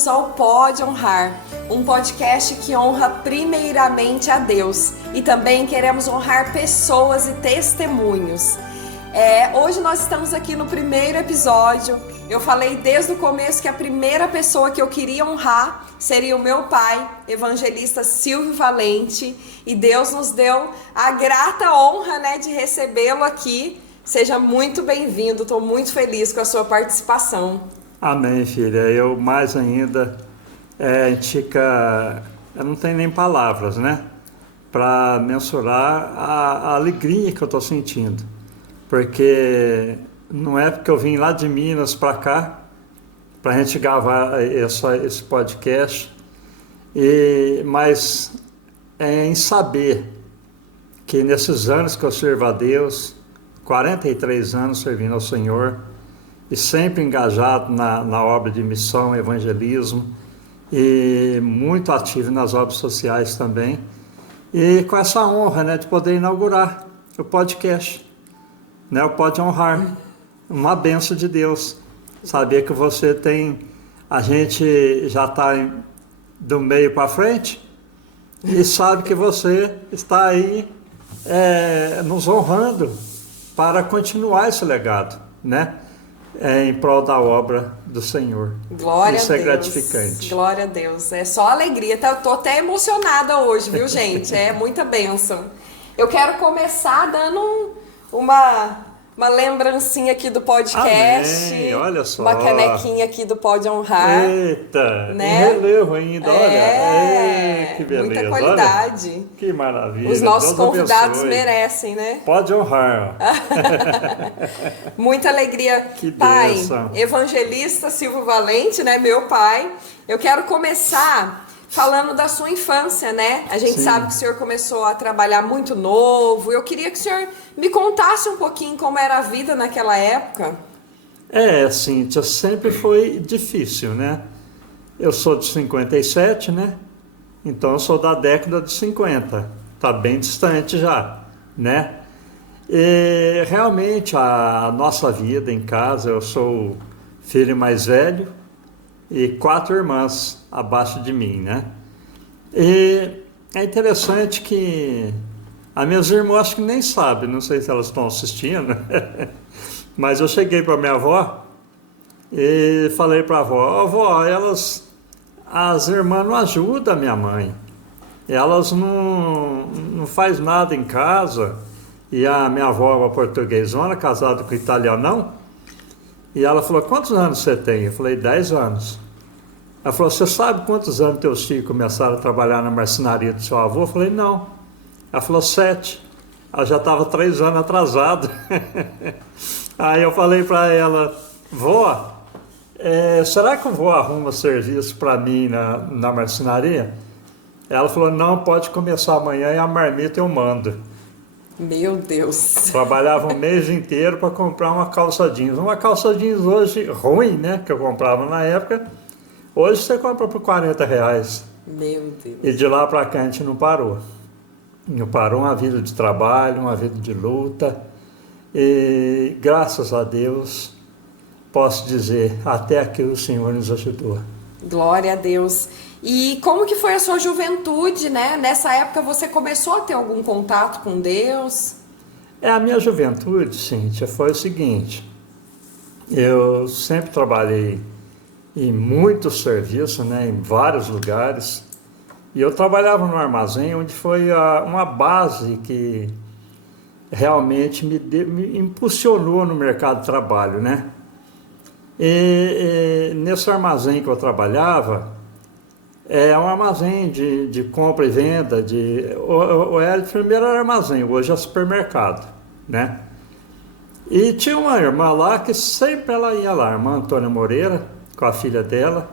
bem-vindos ao Pode Honrar, um podcast que honra primeiramente a Deus e também queremos honrar pessoas e testemunhos. Hoje nós estamos aqui no primeiro episódio. Eu falei desde o começo que a primeira pessoa que eu queria honrar seria o meu pai, evangelista Silvio Valente, e Deus nos deu a grata honra, de recebê-lo aqui. Seja muito bem-vindo, estou muito feliz com a sua participação. Amém, filha. Eu mais ainda, eu não tenho nem palavras, para mensurar a alegria que eu estou sentindo. Porque não é porque eu vim lá de Minas para cá, para a gente gravar esse podcast, mas é em saber que nesses anos que eu sirvo a Deus, 43 anos servindo ao Senhor, e sempre engajado na obra de missão, evangelismo, e muito ativo nas obras sociais também, e com essa honra de poder inaugurar o podcast, o Pode Honrar, uma bênção de Deus, saber que você a gente já está do meio para frente, e sabe que você está aí nos honrando para continuar esse legado, em prol da obra do Senhor. Glória Isso a Deus. É gratificante. Glória a Deus. É só alegria. Tô até emocionada hoje, viu, gente? É muita bênção. Eu quero começar dando uma lembrancinha aqui do podcast. Amém, olha só. Uma canequinha aqui do Pode Honrar. Eita, em relevo ainda, olha. Que beleza. Muita qualidade. Olha, que maravilha. Os nossos Deus convidados abençoe. Merecem, Pode honrar. Muita alegria. Que pai, bênção. Evangelista Silvio Valente, meu pai. Eu quero começar falando da sua infância, A gente Sim. sabe que o senhor começou a trabalhar muito novo. Eu queria que o senhor me contasse um pouquinho como era a vida naquela época. Cíntia, sempre foi difícil, Eu sou de 57, Então eu sou da década de 50. Tá bem distante já, E realmente a nossa vida em casa, eu sou o filho mais velho e 4 irmãs abaixo de mim, E é interessante que as minhas irmãs acho que nem sabem, não sei se elas estão assistindo, mas eu cheguei para minha avó e falei para a avó, avó, as irmãs não ajudam a minha mãe, elas não faz nada em casa, e a minha avó é uma portuguesona, casada com italianão, e ela falou, quantos anos você tem? Eu falei, 10 anos. Ela falou, você sabe quantos anos teus filhos começaram a trabalhar na marcenaria do seu avô? Eu falei, não. Ela falou, 7. Ela já estava 3 anos atrasada. Aí eu falei para ela, vó, será que o vó arruma serviço para mim na marcenaria? Ela falou, não, pode começar amanhã e a marmita eu mando. Meu Deus. Trabalhava um mês inteiro para comprar uma calça jeans. Uma calça jeans hoje ruim, que eu comprava na época. Hoje você compra por R$40. Meu Deus. E de lá para cá a gente não parou. Não parou, uma vida de trabalho, uma vida de luta. E graças a Deus, posso dizer, até aqui o Senhor nos ajudou. Glória a Deus. E como que foi a sua juventude, Nessa época você começou a ter algum contato com Deus? A minha juventude, Cíntia, foi o seguinte. Eu sempre trabalhei em muitos serviços, em vários lugares. E eu trabalhava no armazém, onde foi uma base que realmente me impulsionou no mercado de trabalho, E nesse armazém que eu trabalhava, é um armazém de compra e venda, o primeiro era armazém, hoje é supermercado, E tinha uma irmã lá que sempre ela ia lá, a irmã Antônia Moreira, com a filha dela.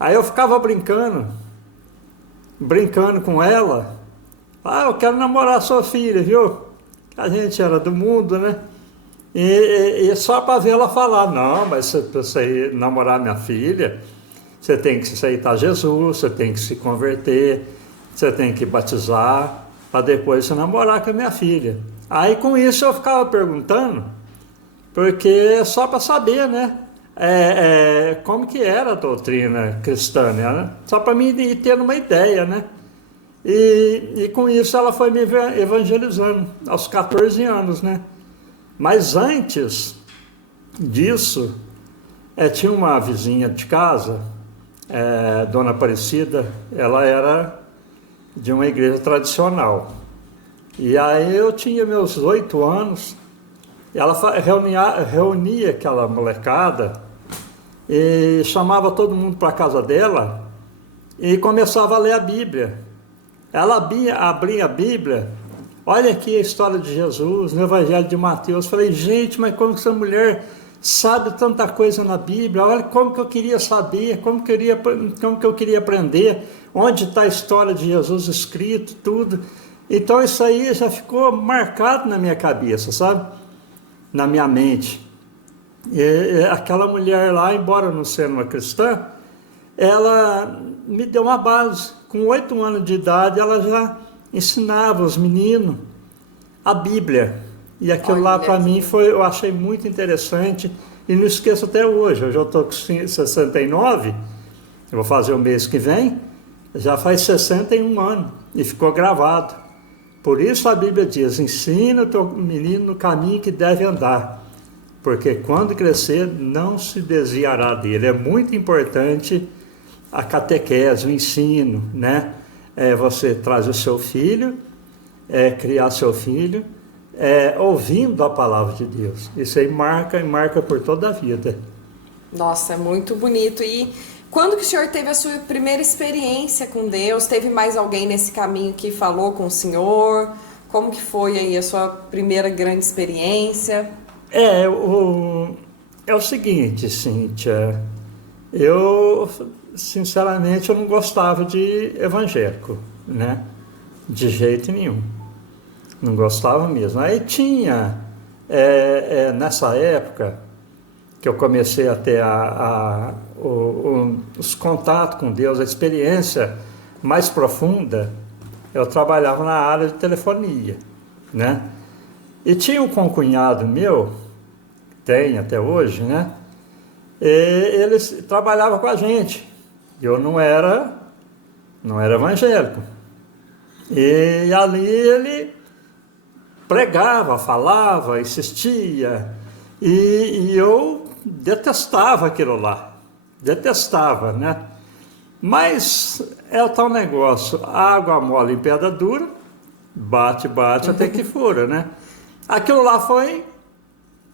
Aí eu ficava brincando com ela. Eu quero namorar sua filha, viu? A gente era do mundo, E só para ver ela falar, não, mas se você namorar minha filha, você tem que aceitar Jesus, você tem que se converter, você tem que batizar, para depois você namorar com a minha filha. Aí com isso eu ficava perguntando, porque é só para saber, como que era a doutrina cristã, né? Só para mim ir tendo uma ideia, né? E com isso ela foi me evangelizando aos 14 anos, né? Mas antes disso, tinha uma vizinha de casa, Dona Aparecida, ela era de uma igreja tradicional. E aí eu tinha meus 8 anos, ela reunia aquela molecada e chamava todo mundo para a casa dela e começava a ler a Bíblia. Ela abria a Bíblia, olha aqui a história de Jesus, no Evangelho de Mateus. Falei, gente, mas como que essa mulher sabe tanta coisa na Bíblia? Olha como que eu queria saber, como que eu queria aprender, onde está a história de Jesus escrito, tudo. Então isso aí já ficou marcado na minha cabeça, sabe? Na minha mente. E aquela mulher lá, embora não sendo uma cristã, ela me deu uma base. Com 8 anos de idade, ela já ensinava os meninos a Bíblia. E aquilo lá para mim eu achei muito interessante e não esqueço até hoje. Hoje eu estou com 69, eu vou fazer o mês que vem, já faz 61 anos e ficou gravado. Por isso a Bíblia diz, ensina o teu menino no caminho que deve andar, porque quando crescer não se desviará dele. É muito importante a catequese, o ensino, né? Você traz o seu filho, criar seu filho, ouvindo a palavra de Deus. Isso aí marca por toda a vida. Nossa, é muito bonito. E quando que o senhor teve a sua primeira experiência com Deus? Teve mais alguém nesse caminho que falou com o senhor? Como que foi aí a sua primeira grande experiência? É o seguinte, Cíntia, eu sinceramente eu não gostava de evangélico, né? De jeito nenhum. Não gostava mesmo. Aí tinha, nessa época, que eu comecei a ter os contatos com Deus, a experiência mais profunda, eu trabalhava na área de telefonia, né? E tinha um concunhado meu, tem até hoje, né? E ele trabalhava com a gente. Eu não era evangélico. E ali ele pregava, falava, insistia, e eu detestava aquilo lá, detestava, né? Mas é o tal negócio, água mole em pedra dura, bate até que fura, né? Aquilo lá foi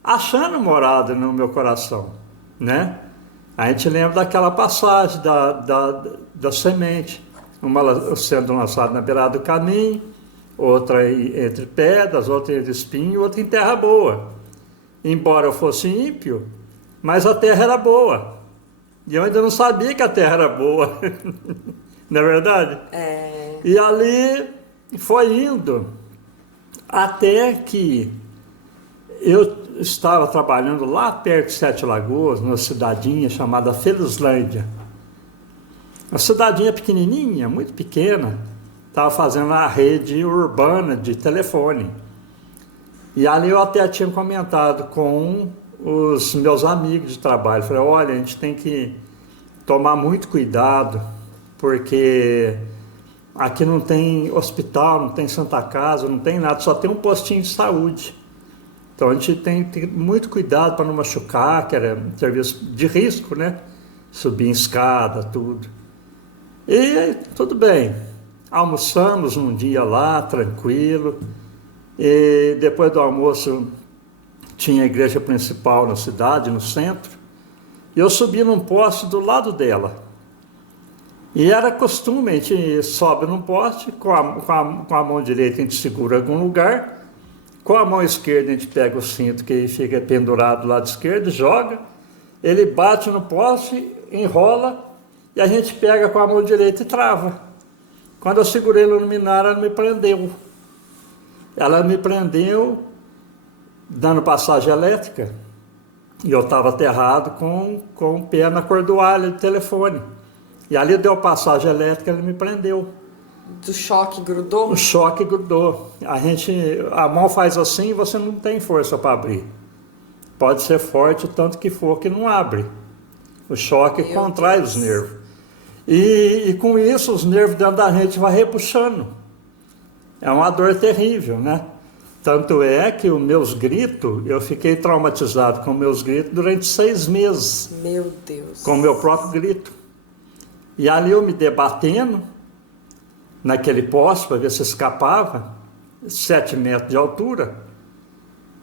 achando morada no meu coração, né? A gente lembra daquela passagem da semente, uma sendo lançada na beirada do caminho, outra entre pedras, outra entre espinho, outra em terra boa. Embora eu fosse ímpio, mas a terra era boa. E eu ainda não sabia que a terra era boa. Não é verdade? E ali foi indo até que eu estava trabalhando lá perto de Sete Lagoas, numa cidadinha chamada Felizlândia. Uma cidadinha pequenininha, muito pequena, estava fazendo a rede urbana de telefone. E ali eu até tinha comentado com os meus amigos de trabalho. Falei, olha, a gente tem que tomar muito cuidado, porque aqui não tem hospital, não tem Santa Casa, não tem nada, só tem um postinho de saúde. Então a gente tem que ter muito cuidado para não machucar, que era um serviço de risco, né? Subir em escada, tudo. E tudo bem. Almoçamos um dia lá, tranquilo. E depois do almoço tinha a igreja principal na cidade, no centro. E eu subi num poste do lado dela. E era costume, a gente sobe num poste, com a mão direita a gente segura algum lugar, com a mão esquerda a gente pega o cinto que fica pendurado do lado esquerdo, joga, ele bate no poste, enrola, e a gente pega com a mão direita e trava. Quando eu segurei a luminária, ela me prendeu. Ela me prendeu dando passagem elétrica, e eu estava aterrado com o pé na cordoalha do telefone. E ali deu passagem elétrica, ele me prendeu. Do choque grudou? O choque grudou. A mão faz assim e você não tem força para abrir. Pode ser forte o tanto que for que não abre. O choque Meu contrai Deus. os nervos. E com isso os nervos dentro da gente vão repuxando. É uma dor terrível, né? Tanto é que os meus gritos, eu fiquei traumatizado com meus gritos durante 6 meses. Meu Deus. Com o meu próprio grito. E ali eu me debatendo naquele poste para ver se escapava, 7 metros de altura.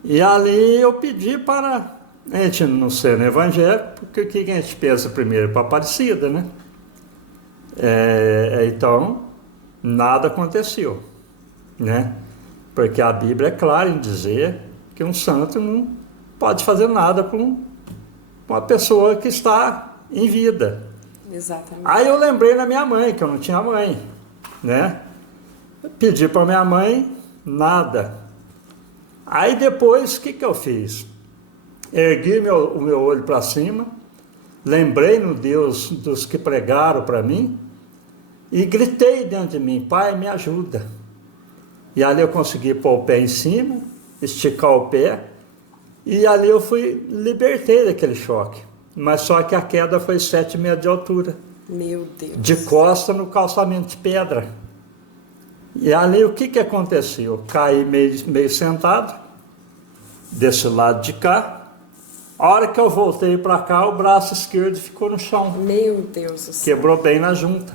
E ali eu pedi para a gente não ser evangélico, porque o que a gente pensa primeiro? Para Aparecida, né? Então, nada aconteceu, né? Porque a Bíblia é clara em dizer que um santo não pode fazer nada com uma pessoa que está em vida. Exatamente. Aí eu lembrei da minha mãe, que eu não tinha mãe, né? Pedi para minha mãe, nada. Aí depois, o que eu fiz? Ergui o meu olho para cima, lembrei no Deus dos que pregaram para mim e gritei dentro de mim, Pai, me ajuda. E ali eu consegui pôr o pé em cima, esticar o pé, e ali eu libertei daquele choque. Mas só que a queda foi 7 metros de altura. Meu Deus. De costa no calçamento de pedra. E ali o que aconteceu? Caí meio sentado, desse lado de cá. A hora que eu voltei para cá, o braço esquerdo ficou no chão. Meu Deus do céu. Quebrou bem na junta.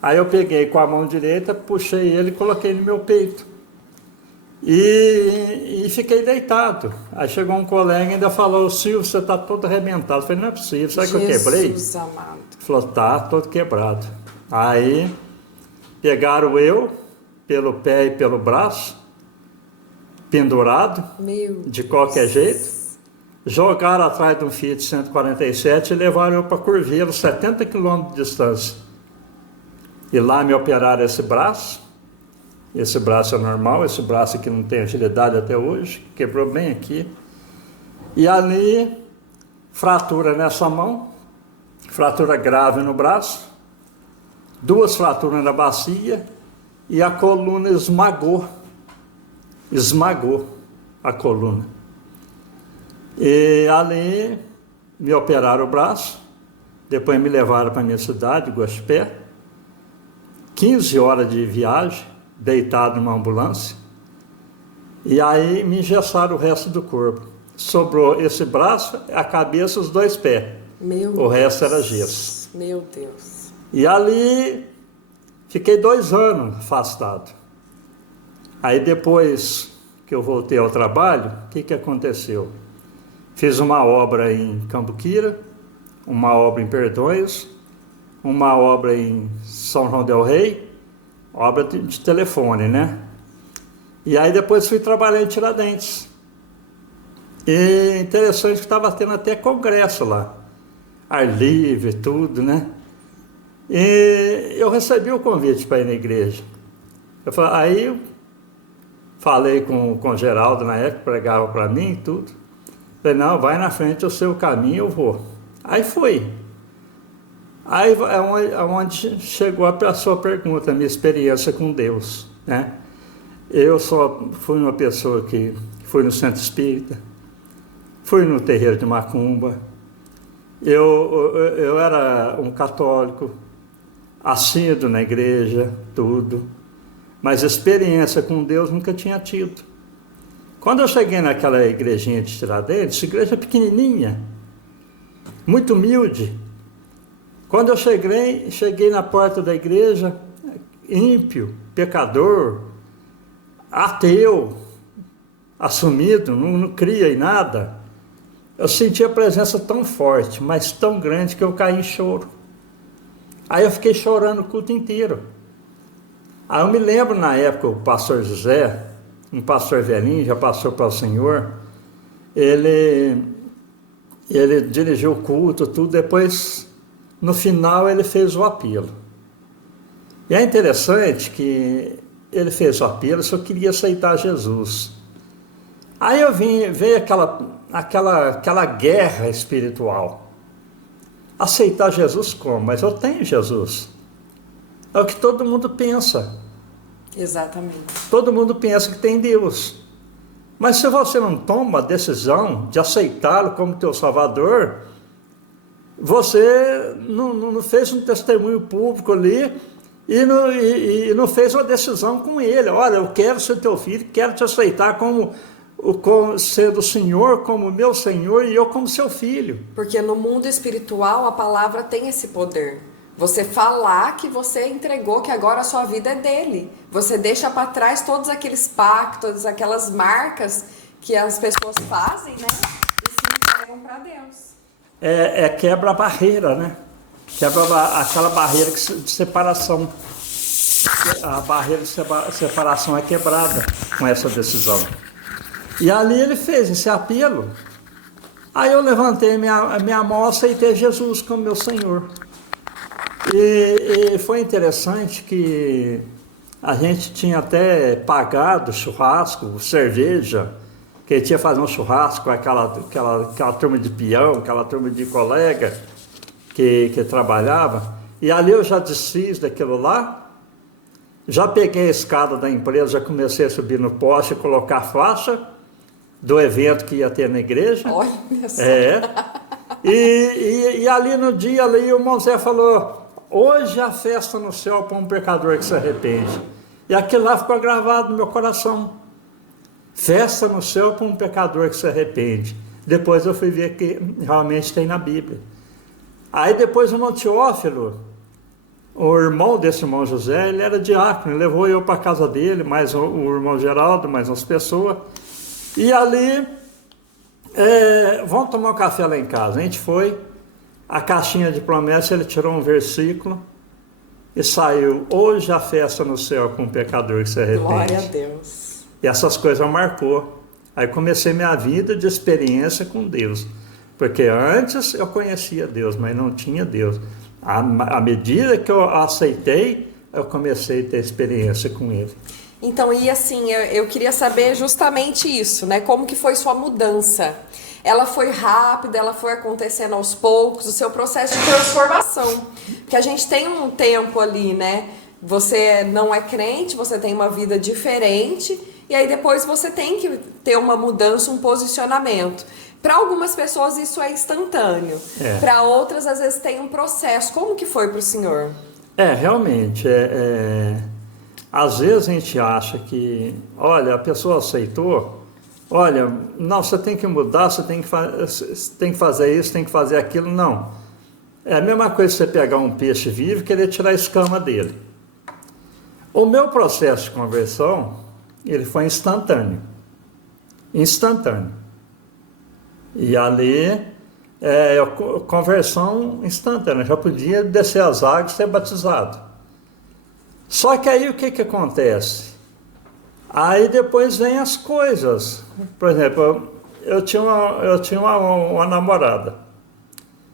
Aí eu peguei com a mão direita, puxei ele e coloquei no meu peito. E fiquei deitado. Aí chegou um colega e ainda falou, Silvio, você está todo arrebentado. Eu falei, não é possível, sabe que eu quebrei? Jesus amado. Ele falou, tá, todo quebrado. Aí pegaram eu pelo pé e pelo braço, pendurado, de qualquer jeito. Jogaram atrás de um Fiat 147 e levaram eu para Curvelo, 70 quilômetros de distância. E lá me operaram esse braço. Esse braço é normal, esse braço aqui não tem agilidade até hoje, quebrou bem aqui. E ali, fratura nessa mão, fratura grave no braço, 2 fraturas na bacia e a coluna esmagou a coluna. E ali me operaram o braço, depois me levaram para a minha cidade, Guaxupé, 15 horas de viagem, deitado numa ambulância, e aí me engessaram o resto do corpo. Sobrou esse braço, a cabeça, os 2 pés. O resto era gesso. Meu Deus. E ali fiquei 2 anos afastado. Aí depois que eu voltei ao trabalho, o que aconteceu? Fiz uma obra em Cambuquira, uma obra em Perdões, uma obra em São João del Rei, obra de telefone, né? E aí depois fui trabalhar em Tiradentes. E interessante que estava tendo até congresso lá, ar livre, tudo, né? E eu recebi o convite para ir na igreja. Aí eu falei com o Geraldo na época, pregava para mim e tudo. Falei, não, vai na frente, o seu caminho, eu vou. Aí fui. Aí é onde chegou a sua pergunta, a minha experiência com Deus, né? Eu só fui uma pessoa que fui no centro espírita, fui no terreiro de macumba, eu era um católico, assíduo na igreja, tudo, mas experiência com Deus nunca tinha tido. Quando eu cheguei naquela igrejinha de Tiradentes, igreja pequenininha, muito humilde, quando eu cheguei na porta da igreja, ímpio, pecador, ateu, assumido, não cria em nada, eu senti a presença tão forte, mas tão grande, que eu caí em choro. Aí eu fiquei chorando o culto inteiro. Aí eu me lembro na época, o pastor José, um pastor velhinho, já passou para o Senhor, ele dirigiu o culto, tudo, depois, no final, ele fez o apelo. E é interessante que ele fez o apelo, só queria aceitar Jesus. Aí veio aquela guerra espiritual. Aceitar Jesus como? Mas eu tenho Jesus. É o que todo mundo pensa. Exatamente. Todo mundo pensa que tem Deus. Mas se você não toma a decisão de aceitá-lo como teu Salvador, você não fez um testemunho público ali e não fez uma decisão com ele. Olha, eu quero ser teu filho, quero te aceitar como sendo o Senhor, como meu Senhor, e eu como seu filho. Porque no mundo espiritual a palavra tem esse poder. Você falar que você entregou, que agora a sua vida é dele. Você deixa para trás todos aqueles pactos, aquelas marcas que as pessoas fazem, né? E se entregam para Deus. Quebra a barreira, né? Quebra aquela barreira de separação. A barreira de separação é quebrada com essa decisão. E ali ele fez esse apelo. Aí eu levantei minha mão, aceitei Jesus como meu Senhor. E foi interessante que a gente tinha até pagado churrasco, cerveja, que ele tinha fazer um churrasco com aquela turma de peão, aquela turma de colega que trabalhava. E ali eu já desfiz daquilo lá, já peguei a escada da empresa, já comecei a subir no poste e colocar faixa do evento que ia ter na igreja. Olha só. E ali no dia, ali, o irmão Zé falou, hoje a festa no céu para um pecador que se arrepende. E aquilo lá ficou gravado no meu coração. Festa no céu para um pecador que se arrepende. Depois eu fui ver que realmente tem na Bíblia. Aí depois o irmão Teófilo, o irmão desse irmão José, ele era diácono, ele levou eu para a casa dele, mais o irmão Geraldo, mais umas pessoas. E ali, vamos tomar um café lá em casa. A gente foi, a caixinha de promessa, ele tirou um versículo e saiu, hoje a festa no céu com um pecador que se arrepende. Glória a Deus. E essas coisas marcou. Aí comecei minha vida de experiência com Deus. Porque antes eu conhecia Deus, mas não tinha Deus. À medida que eu aceitei, eu comecei a ter experiência com Ele. Então, e assim, eu queria saber justamente isso, né? Como que foi sua mudança? Ela foi rápida, ela foi acontecendo aos poucos, o seu processo de transformação. Porque a gente tem um tempo ali, né? Você não é crente, você tem uma vida diferente, e aí depois você tem que ter uma mudança, um posicionamento. Para algumas pessoas isso é instantâneo, para outras às vezes tem um processo. Como que foi para o senhor? Realmente, às vezes a gente acha que, olha, a pessoa aceitou, olha, não, você tem que mudar, você tem que fazer isso, tem que fazer aquilo, não. É a mesma coisa que você pegar um peixe vivo e querer tirar a escama dele. O meu processo de conversão, ele foi instantâneo. Instantâneo. E ali, conversão instantânea, já podia descer as águas e ser batizado. Só que aí o que acontece? Aí depois vem as coisas. Por exemplo, eu tinha uma namorada,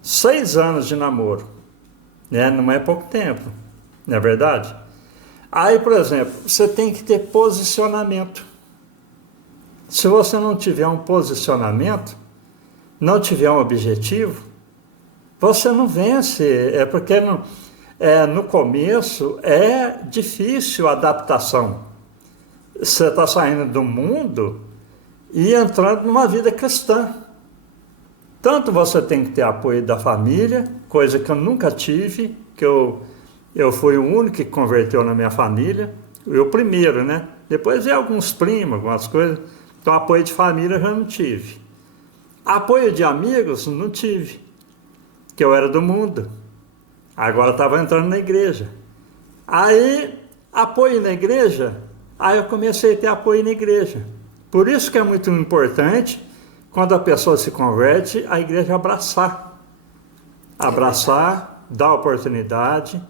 6 anos de namoro, né? Não é pouco tempo, não é verdade? Aí, por exemplo, você tem que ter posicionamento. Se você não tiver um posicionamento, não tiver um objetivo, você não vence. Porque no começo é difícil a adaptação. Você está saindo do mundo e entrando numa vida cristã. Tanto você tem que ter apoio da família, coisa que eu nunca tive, que eu fui o único que converteu na minha família, eu primeiro, né? Depois veio alguns primos, algumas coisas, então apoio de família eu já não tive. Apoio de amigos não tive, que eu era do mundo, agora estava entrando na igreja. Aí, apoio na igreja, aí eu comecei a ter apoio na igreja. Por isso que é muito importante, quando a pessoa se converte, a igreja abraçar, dar oportunidade,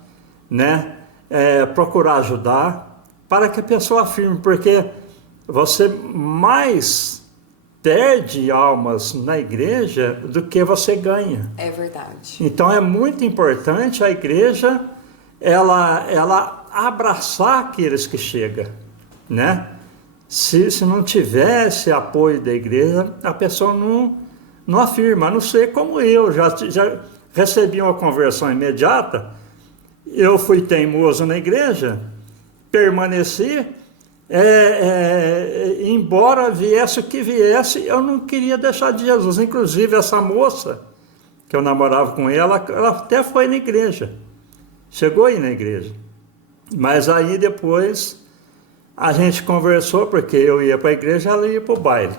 né? Procurar ajudar, para que a pessoa afirme, porque você mais perde almas na igreja do que você ganha. É verdade. Então é muito importante a igreja ela abraçar aqueles que chegam, né? Se não tivesse apoio da igreja, a pessoa não afirma, a não ser como eu, já recebi uma conversão imediata, eu fui teimoso na igreja, permaneci, embora viesse o que viesse, eu não queria deixar de Jesus. Inclusive essa moça que eu namorava com ela até foi na igreja. Chegou aí na igreja. Mas aí depois a gente conversou, porque eu ia para a igreja, ela ia para o baile.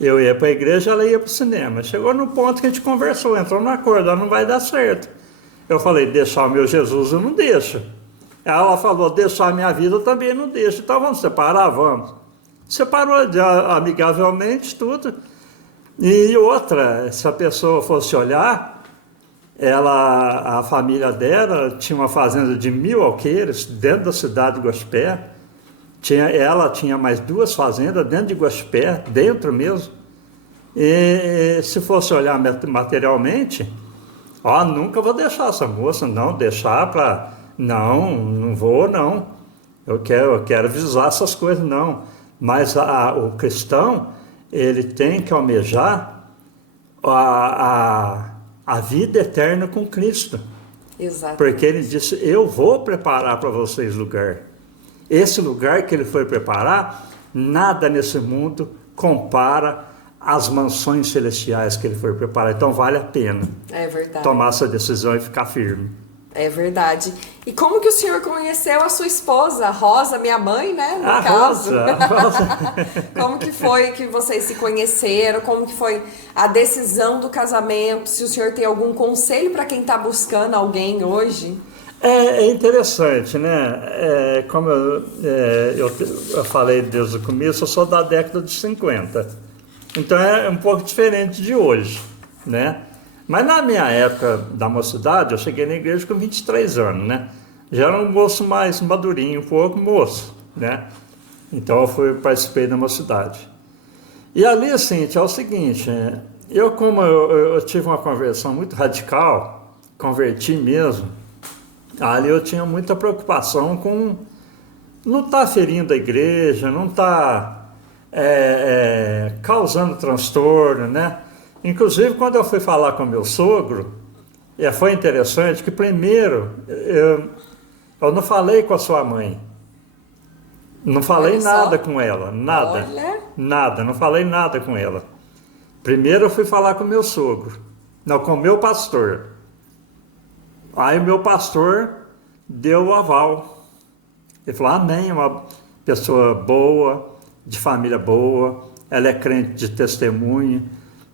Eu ia para a igreja, ela ia para o cinema. Chegou no ponto que a gente conversou, entrou no acordo, não vai dar certo. Eu falei, deixar o meu Jesus eu não deixo. Ela falou, deixar a minha vida eu também não deixo. Então vamos separar? Vamos. Separou amigavelmente tudo. E outra, se a pessoa fosse olhar, a família dela tinha uma fazenda de 1.000 alqueires dentro da cidade de Guaxupé. Ela tinha mais 2 fazendas dentro de Guaxupé, dentro mesmo. E se fosse olhar materialmente, nunca vou deixar essa moça, não, deixar para... Não vou, não. Eu quero visar essas coisas, não. Mas o cristão, ele tem que almejar a vida eterna com Cristo. Exato. Porque ele disse, eu vou preparar para vocês lugar. Esse lugar que ele foi preparar, nada nesse mundo compara às mansões celestiais que ele foi preparar. Então vale a pena tomar essa decisão e ficar firme. É verdade. E como que o senhor conheceu a sua esposa, Rosa, minha mãe, né? No caso. Rosa. Como que foi que vocês se conheceram? Como que foi a decisão do casamento? Se o senhor tem algum conselho para quem está buscando alguém hoje? É interessante, né? Como eu falei desde o começo, eu sou da década de 50. Então é um pouco diferente de hoje, né? Mas na minha época da mocidade, eu cheguei na igreja com 23 anos, né? Já era um moço mais madurinho, um pouco moço, né? Então eu participei da mocidade. E ali, assim, é o seguinte, como eu tive uma conversão muito radical, converti mesmo, ali eu tinha muita preocupação com não estar ferindo a igreja, não estar causando transtorno, né? Inclusive, quando eu fui falar com meu sogro, foi interessante que primeiro eu não falei com a sua mãe. Não falei nada com ela, nada. Olha. Nada, não falei nada com ela. Primeiro eu fui falar com meu sogro, não, com o meu pastor. Aí o meu pastor deu o aval. Ele falou, amém, uma pessoa boa, de família boa, ela é crente de testemunho.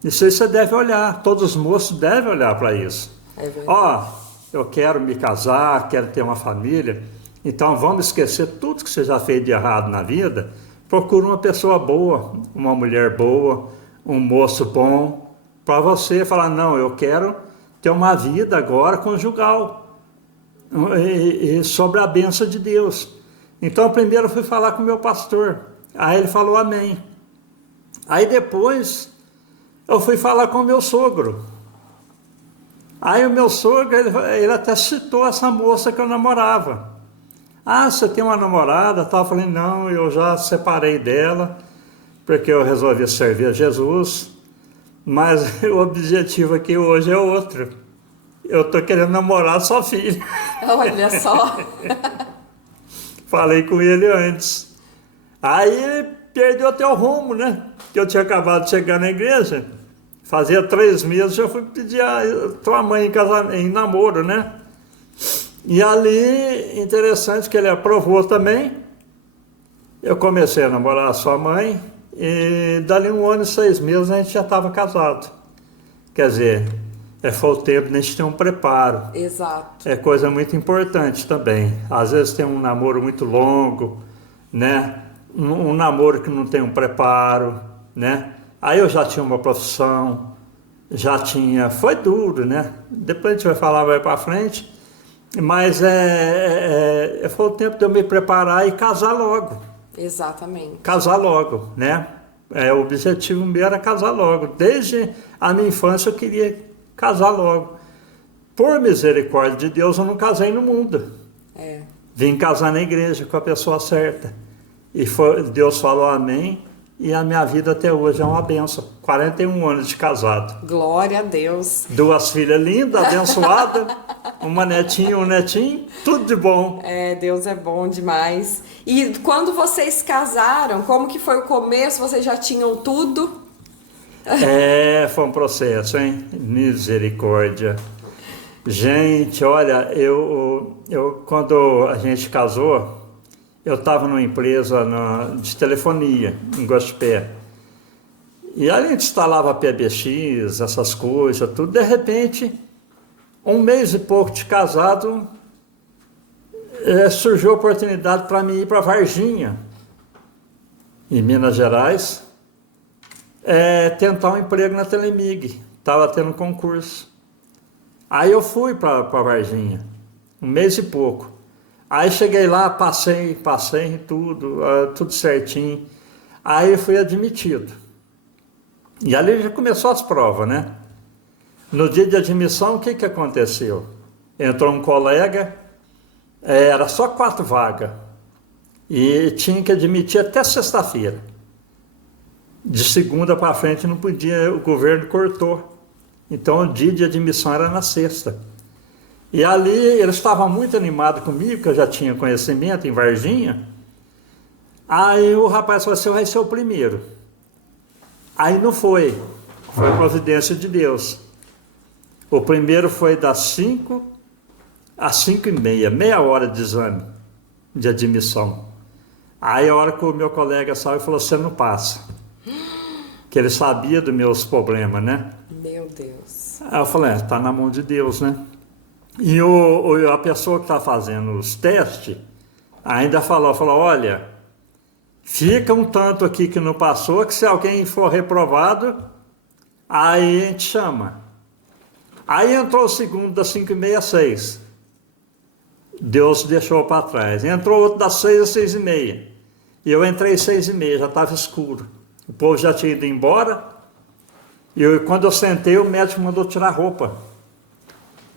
Isso aí você deve olhar, todos os moços devem olhar para isso. Eu quero me casar, quero ter uma família, então vamos esquecer tudo que você já fez de errado na vida, procura uma pessoa boa, uma mulher boa, um moço bom, para você falar, não, eu quero ter uma vida agora conjugal, e sobre a bênção de Deus. Então primeiro eu fui falar com o meu pastor, aí ele falou amém. Aí depois eu fui falar com o meu sogro. Aí o meu sogro, ele até citou essa moça que eu namorava. Você tem uma namorada? Eu falei, não, eu já separei dela, porque eu resolvi servir a Jesus, mas o objetivo aqui hoje é outro. Eu estou querendo namorar sua filha. Olha só. Falei com ele antes. Aí ele perdeu até o rumo, né? Que eu tinha acabado de chegar na igreja. Fazia 3 meses, eu fui pedir a tua mãe em namoro, né? E ali, interessante que ele aprovou também. Eu comecei a namorar a sua mãe e dali 1 ano e 6 meses a gente já estava casado. Quer dizer, foi o tempo de a gente ter um preparo. Exato. É coisa muito importante também. Às vezes tem um namoro muito longo, né? Um namoro que não tem um preparo, né? Aí eu já tinha uma profissão, foi duro, né? Depois a gente vai falar mais para frente, mas foi o tempo de eu me preparar e casar logo. Exatamente. Casar logo, né? O objetivo meu era casar logo. Desde a minha infância eu queria casar logo. Por misericórdia de Deus, eu não casei no mundo. Vim casar na igreja com a pessoa certa. E Deus falou amém. E a minha vida até hoje é uma benção. 41 anos de casado. Glória a Deus. 2 filhas lindas, abençoadas. Uma netinha, um netinho. Tudo de bom. Deus é bom demais. E quando vocês casaram, como que foi o começo? Vocês já tinham tudo? Foi um processo, hein? Misericórdia. Gente, olha, eu quando a gente casou, eu estava numa empresa de telefonia, em Gospé. E a gente instalava PBX, essas coisas, tudo. De repente, um mês e pouco de casado, surgiu a oportunidade para mim ir para Varginha, em Minas Gerais, tentar um emprego na Telemig. Estava tendo concurso. Aí eu fui para Varginha, um mês e pouco. Aí cheguei lá, passei em tudo certinho. Aí eu fui admitido. E ali já começou as provas, né? No dia de admissão, o que aconteceu? Entrou um colega, era só 4 vagas. E tinha que admitir até sexta-feira. De segunda para frente não podia, o governo cortou. Então o dia de admissão era na sexta. E ali eles estavam muito animados comigo, que eu já tinha conhecimento em Varginha. Aí o rapaz falou: você vai ser o primeiro. Aí não foi providência de Deus. O primeiro foi das 5 às 5h30, meia hora de exame de admissão. Aí a hora que o meu colega saiu, ele falou: você não passa. Que ele sabia dos meus problemas, né? Meu Deus. Aí eu falei: tá na mão de Deus, né? E a pessoa que está fazendo os testes ainda falou: olha, fica um tanto aqui que não passou, que se alguém for reprovado, aí a gente chama. Aí entrou o segundo das 5h30 às 6. Deus deixou para trás. Entrou outro das 6 às 6h30. E eu entrei às 6h30, já estava escuro. O povo já tinha ido embora. E quando eu sentei, o médico mandou tirar a roupa.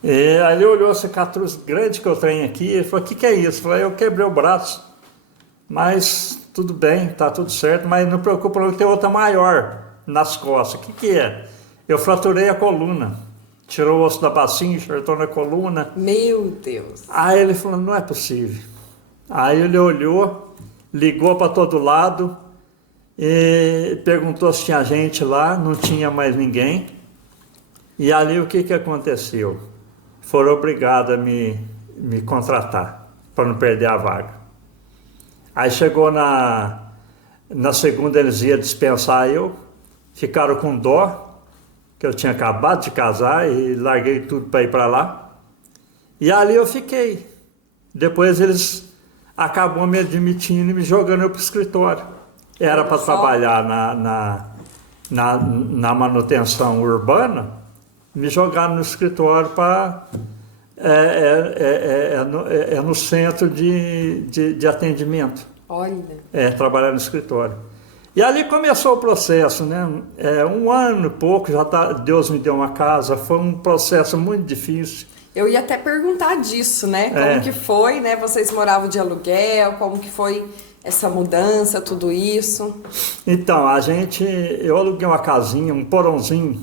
E aí ele olhou a cicatriz grande que eu tenho aqui. Ele falou: o que é isso? Eu falei: eu quebrei o braço. Mas tudo bem, tá tudo certo. Mas não preocupa, não, que tem outra maior nas costas. O que é? Eu fraturei a coluna. Tirou o osso da bacinha, enxertou na coluna. Meu Deus. Aí ele falou: não é possível. Aí ele olhou, ligou para todo lado e perguntou se tinha gente lá. Não tinha mais ninguém. E ali o que aconteceu? Foram obrigados a me contratar, para não perder a vaga. Aí chegou na segunda, eles iam dispensar eu. Ficaram com dó, que eu tinha acabado de casar e larguei tudo para ir para lá. E ali eu fiquei. Depois eles acabam me admitindo e me jogando para o escritório. Era para trabalhar na manutenção urbana, me jogaram no escritório para... no centro de atendimento. Olha. Trabalhar no escritório. E ali começou o processo, né? 1 ano e pouco, Deus me deu uma casa, foi um processo muito difícil. Eu ia até perguntar disso, né? Como que foi, né? Vocês moravam de aluguel, como que foi essa mudança, tudo isso? Então, eu aluguei uma casinha, um porãozinho,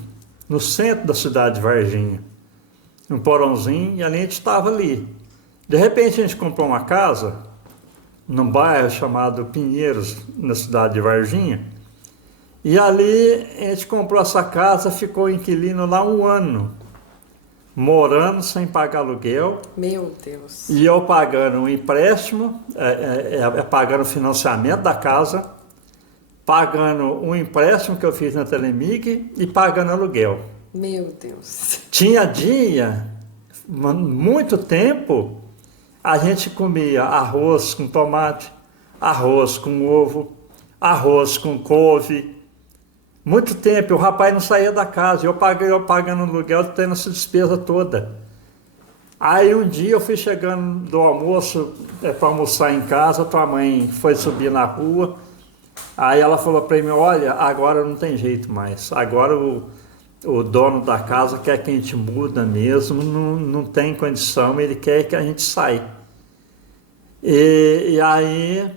no centro da cidade de Varginha. Um porãozinho, e a gente estava ali. De repente a gente comprou uma casa num bairro chamado Pinheiros, na cidade de Varginha, e ali a gente comprou essa casa, ficou inquilino lá 1 ano, morando sem pagar aluguel. Meu Deus. E eu pagando um empréstimo, pagando o financiamento da casa, pagando um empréstimo que eu fiz na Telemig e pagando aluguel. Meu Deus. Tinha dia, muito tempo, a gente comia arroz com tomate, arroz com ovo, arroz com couve. Muito tempo, o rapaz não saía da casa, eu pagando aluguel, tendo essa despesa toda. Aí um dia eu fui chegando do almoço, para almoçar em casa, tua mãe foi subir na rua, aí ela falou para mim: olha, agora não tem jeito mais, agora o dono da casa quer que a gente muda mesmo, não tem condição, ele quer que a gente saia. E aí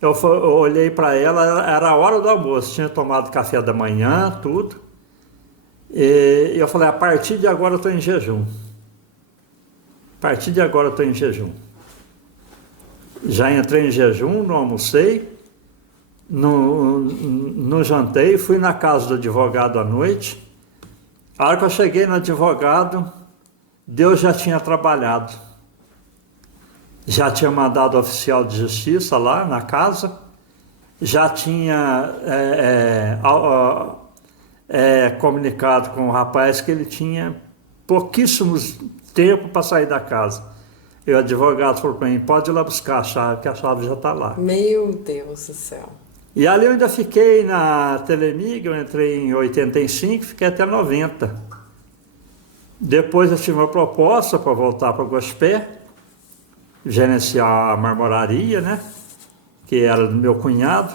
eu olhei para ela, era a hora do almoço, tinha tomado café da manhã, tudo. E eu falei: a partir de agora eu estou em jejum. A partir de agora eu estou em jejum. Já entrei em jejum, não almocei. não jantei, fui na casa do advogado à noite. A hora que eu cheguei no advogado, Deus já tinha trabalhado. Já tinha mandado o oficial de justiça lá na casa, já tinha comunicado com o rapaz que ele tinha pouquíssimos tempo para sair da casa. E o advogado falou para mim, pode ir lá buscar a chave, que a chave já está lá. Meu Deus do céu. E ali eu ainda fiquei na Telemig, eu entrei em 85, fiquei até 90. Depois eu tive uma proposta para voltar para Gospé, gerenciar a marmoraria, né? Que era do meu cunhado.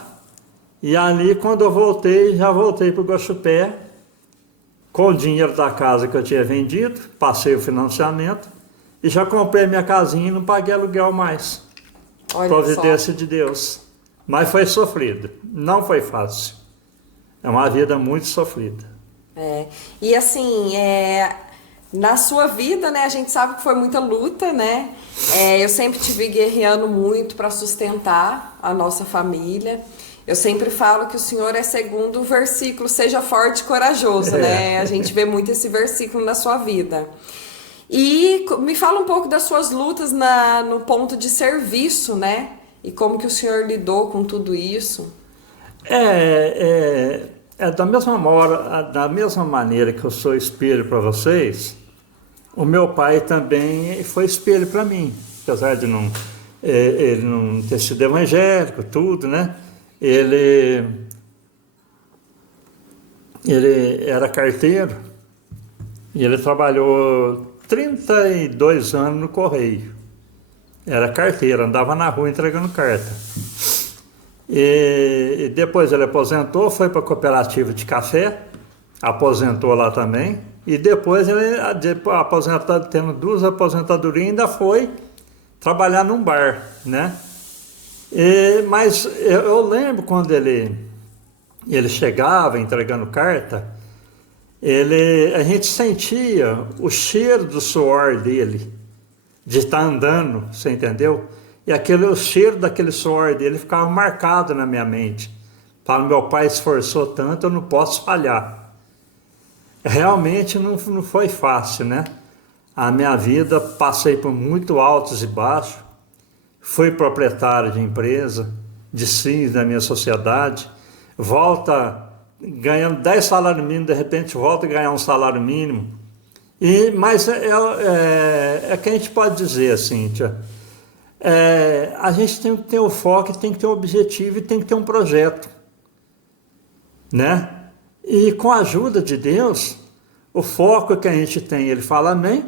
E ali, quando eu voltei, já voltei para o Gospé, com o dinheiro da casa que eu tinha vendido, passei o financiamento, e já comprei minha casinha e não paguei aluguel mais. Olha Providência só. de Deus. Mas foi sofrido, não foi fácil. É uma vida muito sofrida. E assim, na sua vida, né, a gente sabe que foi muita luta, né? Eu sempre tive guerreando muito para sustentar a nossa família. Eu sempre falo que o Senhor é segundo o versículo, seja forte e corajoso, né? A gente vê muito esse versículo na sua vida. E me fala um pouco das suas lutas no ponto de serviço, né? E como que o Senhor lidou com tudo isso? Da mesma maneira que eu sou espelho para vocês, o meu pai também foi espelho para mim. Apesar de ele não ter sido evangélico, tudo, né? Ele era carteiro e ele trabalhou 32 anos no Correio. Era carteiro, andava na rua entregando carta. E depois ele aposentou, foi para a cooperativa de café, aposentou lá também. E depois ele, aposentado, tendo 2 aposentadorias, ainda foi trabalhar num bar, né? Mas eu lembro quando ele chegava entregando carta, a gente sentia o cheiro do suor dele, de estar andando, você entendeu? E o cheiro daquele suor dele ficava marcado na minha mente. Falo, meu pai esforçou tanto, eu não posso falhar. Realmente não foi fácil, né? A minha vida, passei por muito altos e baixos. Fui proprietário de empresa, de CIS da minha sociedade. Volta ganhando 10 salários mínimos, de repente volta a ganhar um salário mínimo. Mas que a gente pode dizer assim, tia, a gente tem que ter o foco, tem que ter um objetivo e tem que ter um projeto, né? E com a ajuda de Deus, o foco que a gente tem, ele fala amém.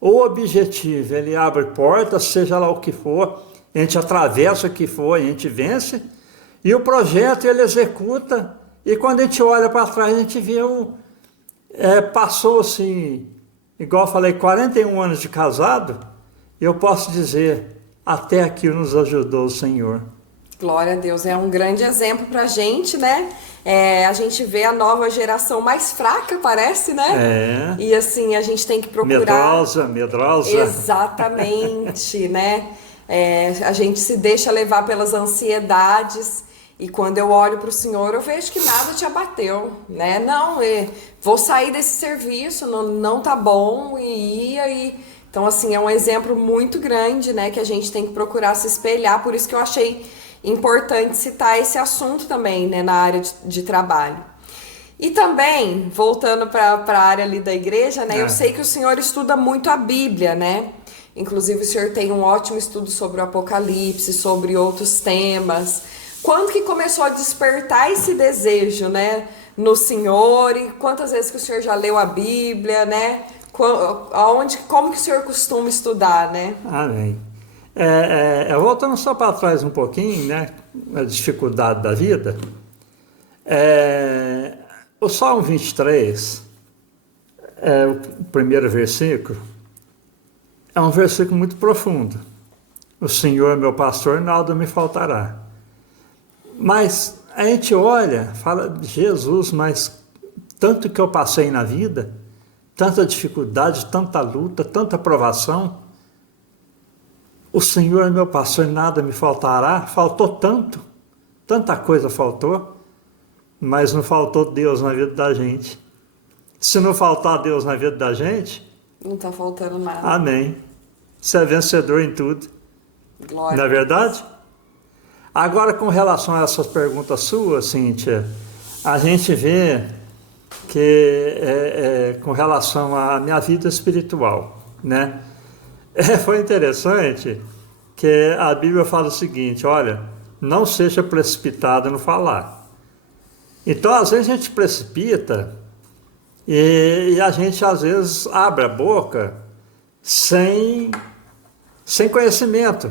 O objetivo, ele abre portas, seja lá o que for, a gente atravessa o que for, a gente vence. E o projeto, ele executa. E quando a gente olha para trás, a gente vê passou assim, igual eu falei, 41 anos de casado, eu posso dizer, até aqui nos ajudou o Senhor. Glória a Deus, é um grande exemplo pra gente, né? A gente vê a nova geração mais fraca, parece, né? E assim, a gente tem que procurar... Medrosa. Exatamente, né? A gente se deixa levar pelas ansiedades. E quando eu olho para o Senhor, eu vejo que nada te abateu, né? Não, vou sair desse serviço, não tá bom, Então, assim, é um exemplo muito grande, né? Que a gente tem que procurar se espelhar, por isso que eu achei importante citar esse assunto também, né? Na área de trabalho. E também, voltando para a área ali da igreja, né? Eu sei que o senhor estuda muito a Bíblia, né? Inclusive, o senhor tem um ótimo estudo sobre o Apocalipse, sobre outros temas. Quando que começou a despertar esse desejo, né, no senhor? E quantas vezes que o senhor já leu a Bíblia, né? Como que o senhor costuma estudar, né? Amém. Voltando só para trás um pouquinho, né, a dificuldade da vida. O Salmo 23, o primeiro versículo, é um versículo muito profundo. O Senhor é meu pastor, nada me faltará. Mas a gente olha, fala, Jesus, mas tanto que eu passei na vida, tanta dificuldade, tanta luta, tanta provação, o Senhor é meu pastor, nada me faltará, faltou tanto tanta coisa faltou, mas não faltou Deus na vida da gente. Se não faltar Deus na vida da gente, não está faltando nada. Amém. Você é vencedor em tudo. Glória. Não é verdade? Agora, com relação a essas perguntas suas, Cíntia, a gente vê que com relação à minha vida espiritual, né? Foi interessante que a Bíblia fala o seguinte, olha, não seja precipitado no falar. Então, às vezes a gente precipita e a gente, às vezes, abre a boca sem conhecimento.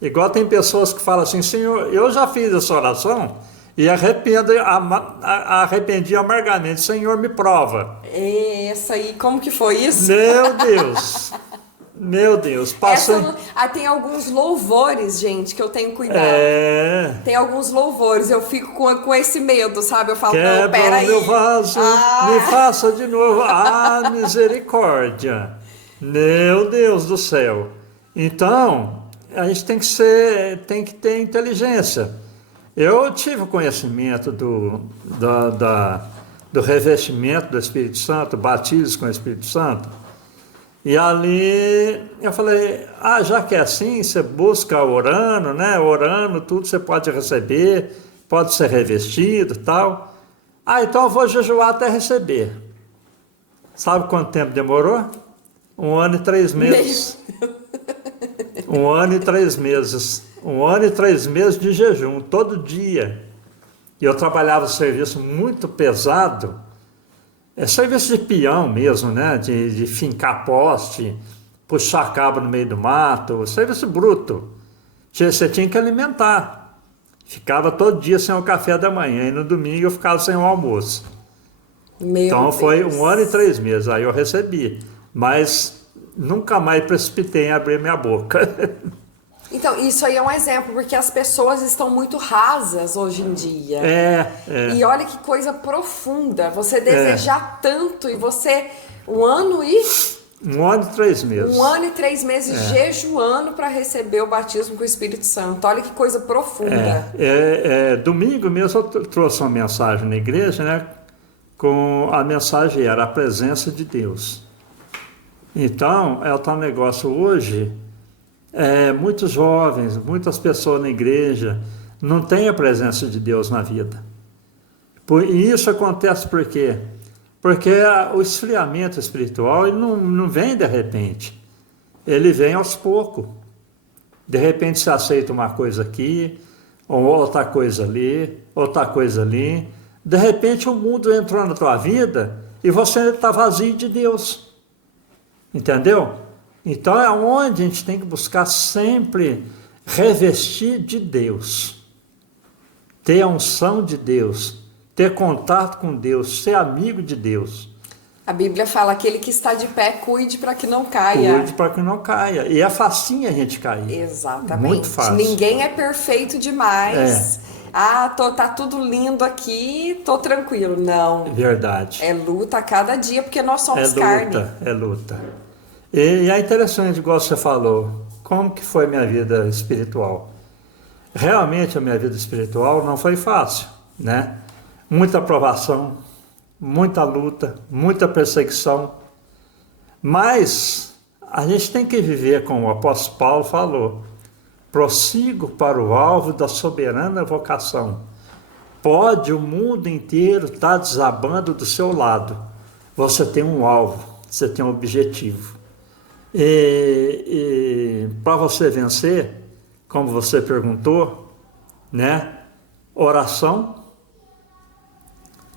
Igual tem pessoas que falam assim, Senhor, eu já fiz essa oração e arrependi amargamente. Senhor, me prova. Essa aí, como que foi isso? Meu Deus. Meu Deus. Passou... tem alguns louvores, gente, que eu tenho cuidado. Tem alguns louvores, eu fico com esse medo, sabe? Eu falo, não, peraí. Quebra o meu vaso, me faça de novo. Misericórdia. Meu Deus do céu. Então, a gente tem que ter inteligência. Eu tive o conhecimento do revestimento do Espírito Santo, batismo com o Espírito Santo, e ali eu falei, já que é assim, você busca orando, né? Orando, tudo você pode receber, pode ser revestido e tal. Então eu vou jejuar até receber. Sabe quanto tempo demorou? 1 ano e 3 meses. 1 ano e 3 meses. 1 ano e 3 meses de jejum, todo dia. E eu trabalhava serviço muito pesado, serviço de peão mesmo, né? De fincar poste, puxar cabo no meio do mato, serviço bruto. Você tinha que alimentar. Ficava todo dia sem o café da manhã e no domingo eu ficava sem o almoço. Então foi 1 ano e 3 meses, aí eu recebi. Mas nunca mais precipitei em abrir minha boca. Então, isso aí é um exemplo, porque as pessoas estão muito rasas hoje em dia. E olha que coisa profunda, você desejar tanto e você, 1 ano e 3 meses. 1 ano e 3 meses jejuando para receber o batismo com o Espírito Santo. Olha que coisa profunda. Domingo mesmo eu trouxe uma mensagem na igreja, né? Com a mensagem era a presença de Deus. Então, é o tal negócio hoje... muitos jovens, muitas pessoas na igreja não têm a presença de Deus na vida. E isso acontece por quê? Porque o esfriamento espiritual ele não vem de repente, ele vem aos poucos. De repente você aceita uma coisa aqui, ou outra coisa ali, outra coisa ali. De repente o mundo entrou na tua vida e você está vazio de Deus. Entendeu? Então é onde a gente tem que buscar sempre revestir de Deus, ter a unção de Deus, ter contato com Deus, ser amigo de Deus. A Bíblia fala, aquele que está de pé, cuide para que não caia. Cuide para que não caia. E é facinho a gente cair. Exatamente. Muito fácil. Ninguém é perfeito demais. Tá tudo lindo aqui, tô tranquilo. Não. Verdade. É luta a cada dia, porque nós somos carne. É luta. E é interessante, igual você falou, como que foi minha vida espiritual? Realmente a minha vida espiritual não foi fácil, né? Muita provação, muita luta, muita perseguição, mas a gente tem que viver como o apóstolo Paulo falou, prossigo para o alvo da soberana vocação. Pode o mundo inteiro estar desabando do seu lado, você tem um alvo, você tem um objetivo. E para você vencer, como você perguntou, né? Oração,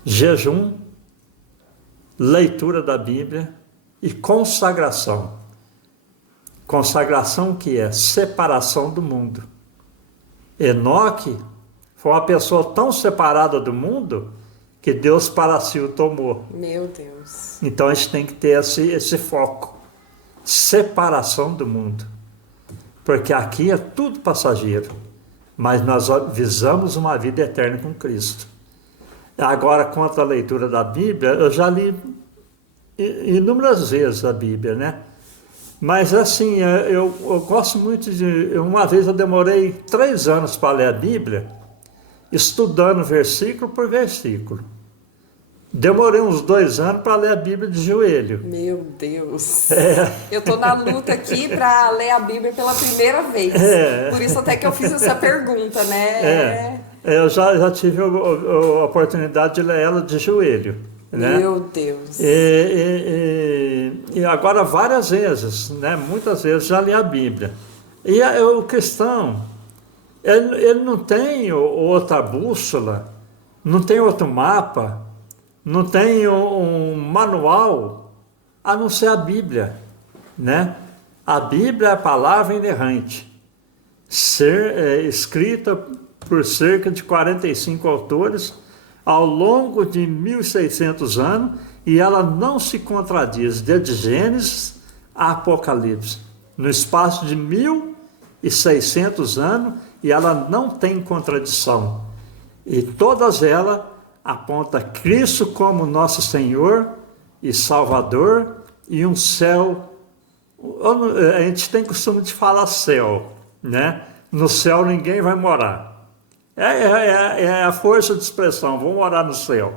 jejum, leitura da Bíblia e consagração. Consagração que é separação do mundo. Enoque foi uma pessoa tão separada do mundo que Deus para si o tomou. Meu Deus. Então a gente tem que ter esse foco. Separação do mundo, porque aqui é tudo passageiro, mas nós visamos uma vida eterna com Cristo. Agora, quanto à leitura da Bíblia, eu já li inúmeras vezes a Bíblia, né? Mas assim, eu gosto muito de... Uma vez eu demorei 3 anos para ler a Bíblia, estudando versículo por versículo. Demorei uns 2 anos para ler a Bíblia de joelho. Meu Deus! Eu tô na luta aqui para ler a Bíblia pela primeira vez. Por isso até que eu fiz essa pergunta, né? Eu já tive a oportunidade de ler ela de joelho. Né? Meu Deus! E agora várias vezes, né? Muitas vezes já li a Bíblia. E o cristão, ele não tem outra bússola, não tem outro mapa, não tem um manual, a não ser a Bíblia, né? A Bíblia é a palavra inerrante, escrita por cerca de 45 autores ao longo de 1.600 anos, e ela não se contradiz, desde Gênesis a Apocalipse, no espaço de 1.600 anos, e ela não tem contradição. E todas elas aponta Cristo como nosso Senhor e Salvador e um céu. A gente tem costume de falar céu, né? No céu ninguém vai morar. É a força de expressão, vou morar no céu.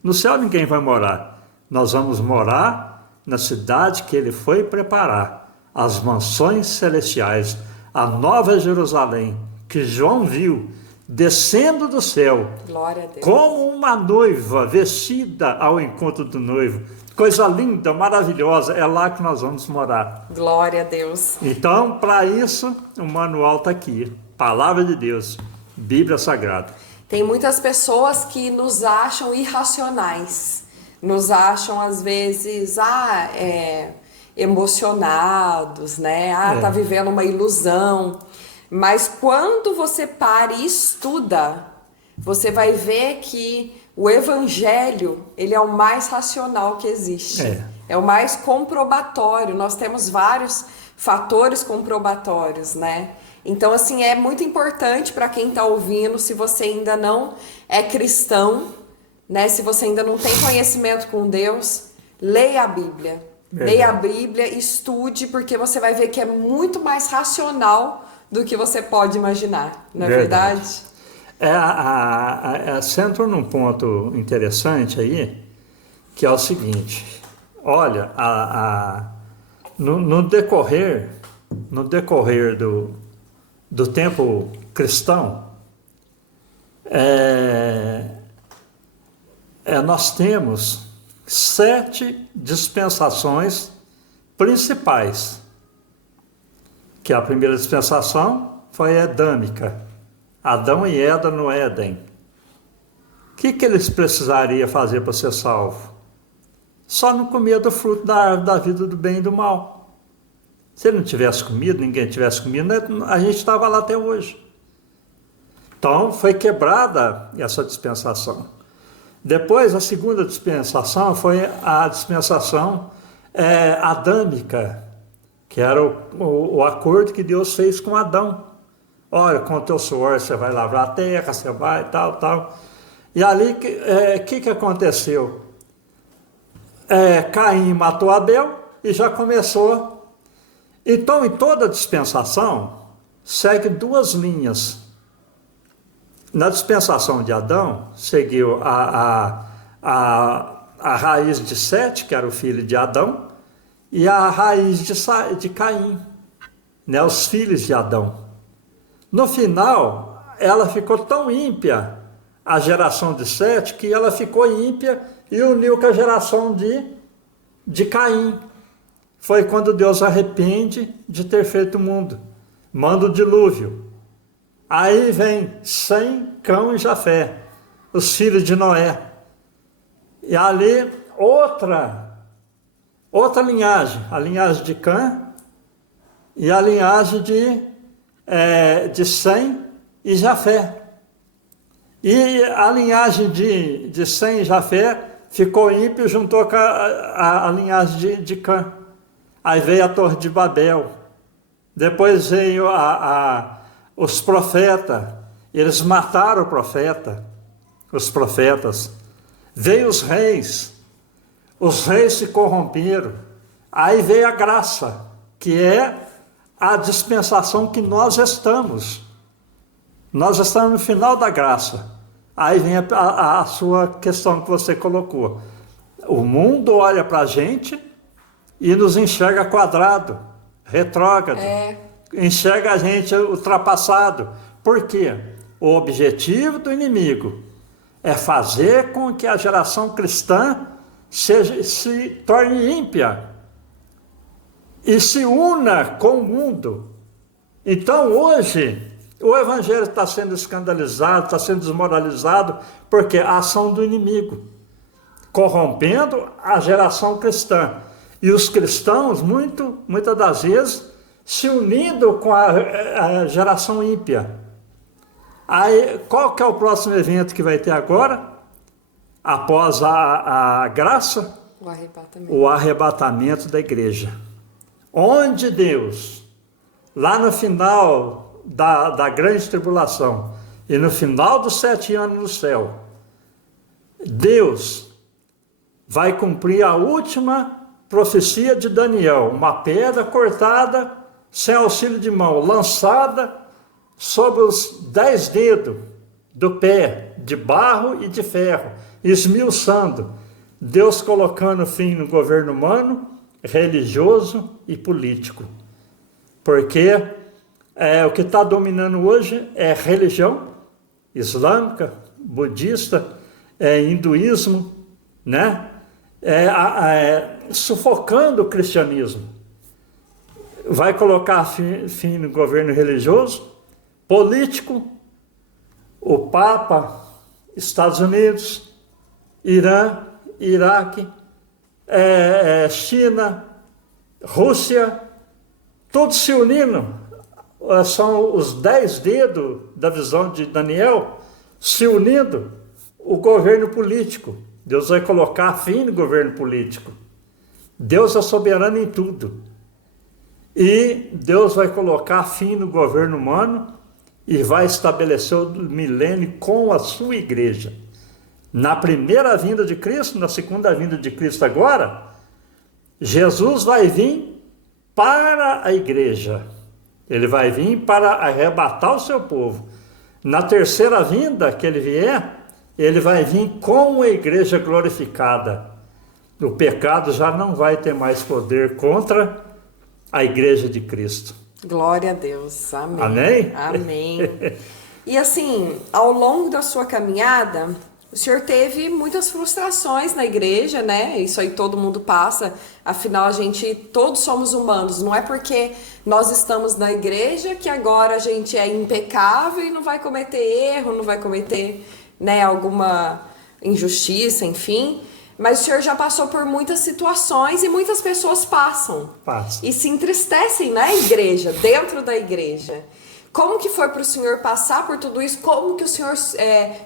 No céu ninguém vai morar. Nós vamos morar na cidade que ele foi preparar, as mansões celestiais, a Nova Jerusalém, que João viu descendo do céu, glória a Deus, como uma noiva vestida ao encontro do noivo. Coisa linda, maravilhosa, é lá que nós vamos morar. Glória a Deus. Então, para isso, o manual está aqui. Palavra de Deus, Bíblia Sagrada. Tem muitas pessoas que nos acham irracionais, nos acham às vezes emocionados, né? Tá vivendo uma ilusão. Mas quando você para e estuda, você vai ver que o Evangelho, ele é o mais racional que existe. É o mais comprobatório. Nós temos vários fatores comprobatórios, né? Então, assim, é muito importante para quem está ouvindo, se você ainda não é cristão, né? Se você ainda não tem conhecimento com Deus, leia a Bíblia. Leia a Bíblia, estude, porque você vai ver que é muito mais racional do que você pode imaginar, não é verdade? Centro num ponto interessante aí, que é o seguinte: olha, no decorrer do tempo cristão, nós temos 7 dispensações principais. Que a primeira dispensação foi edâmica, Adão e Eva no Éden. O que eles precisariam fazer para ser salvo? Só não comer do fruto da árvore da vida do bem e do mal. Se ele não tivesse comido, ninguém tivesse comido, a gente estava lá até hoje. Então foi quebrada essa dispensação. Depois, a segunda dispensação foi a dispensação adâmica, que era o acordo que Deus fez com Adão. Olha, com o teu suor você vai lavrar a terra, você vai, tal. E ali, que aconteceu? Caim matou Abel e já começou. Então, em toda a dispensação, segue 2 linhas. Na dispensação de Adão, seguiu a raiz de Sete, que era o filho de Adão, e a raiz de Caim, né, os filhos de Adão. No final, ela ficou tão ímpia, a geração de Sete, que ela ficou ímpia e uniu com a geração de Caim. Foi quando Deus arrepende de ter feito o mundo, manda o dilúvio. Aí vem Sem, Cão e Jafé, os filhos de Noé. E ali outra linhagem, a linhagem de Cã e a linhagem de Sem e Jafé. E a linhagem de Sem e Jafé ficou ímpio e juntou com a linhagem de Cã. Aí veio a Torre de Babel. Depois veio os profetas. Eles mataram os profetas. Veio os reis. Os reis se corromperam. Aí veio a graça, que é a dispensação que nós estamos. Nós estamos no final da graça. Aí vem a sua questão que você colocou. O mundo olha para a gente e nos enxerga quadrado, retrógrado, enxerga a gente ultrapassado. Por quê? O objetivo do inimigo é fazer com que a geração cristã se torne ímpia e se una com o mundo. Então hoje o evangelho está sendo escandalizado, está sendo desmoralizado, porque a ação do inimigo, corrompendo a geração cristã. E os cristãos, muitas das vezes, se unindo com a geração ímpia. Aí, qual que é o próximo evento que vai ter agora? Após a graça? O arrebatamento da igreja. Onde Deus, lá no final da grande tribulação e no final dos 7 anos no céu, Deus vai cumprir a última profecia de Daniel, uma pedra cortada sem auxílio de mão, lançada sobre os 10 dedos do pé, de barro e de ferro, esmiuçando, Deus colocando fim no governo humano, religioso e político. Porque o que está dominando hoje é religião islâmica, budista, hinduísmo, né? Sufocando o cristianismo. Vai colocar fim no governo religioso, político, o Papa, Estados Unidos, Irã, Iraque, China, Rússia, todos se unindo. São os 10 dedos da visão de Daniel se unindo o governo político. Deus vai colocar fim no governo político. Deus é soberano em tudo. E Deus vai colocar fim no governo humano e vai estabelecer o milênio com a sua igreja. Na primeira vinda de Cristo, na segunda vinda de Cristo agora, Jesus vai vir para a igreja. Ele vai vir para arrebatar o seu povo. Na terceira vinda que ele vier, ele vai vir com a igreja glorificada. O pecado já não vai ter mais poder contra a igreja de Cristo. Glória a Deus. Amém. Amém? Amém. E assim, ao longo da sua caminhada, o senhor teve muitas frustrações na igreja, né? Isso aí todo mundo passa. Afinal, todos somos humanos. Não é porque nós estamos na igreja que agora a gente é impecável e não vai cometer erro, não vai cometer, né, alguma injustiça, enfim. Mas o senhor já passou por muitas situações e muitas pessoas passam. E se entristecem na igreja, dentro da igreja. Como que foi para o senhor passar por tudo isso? Como que o senhor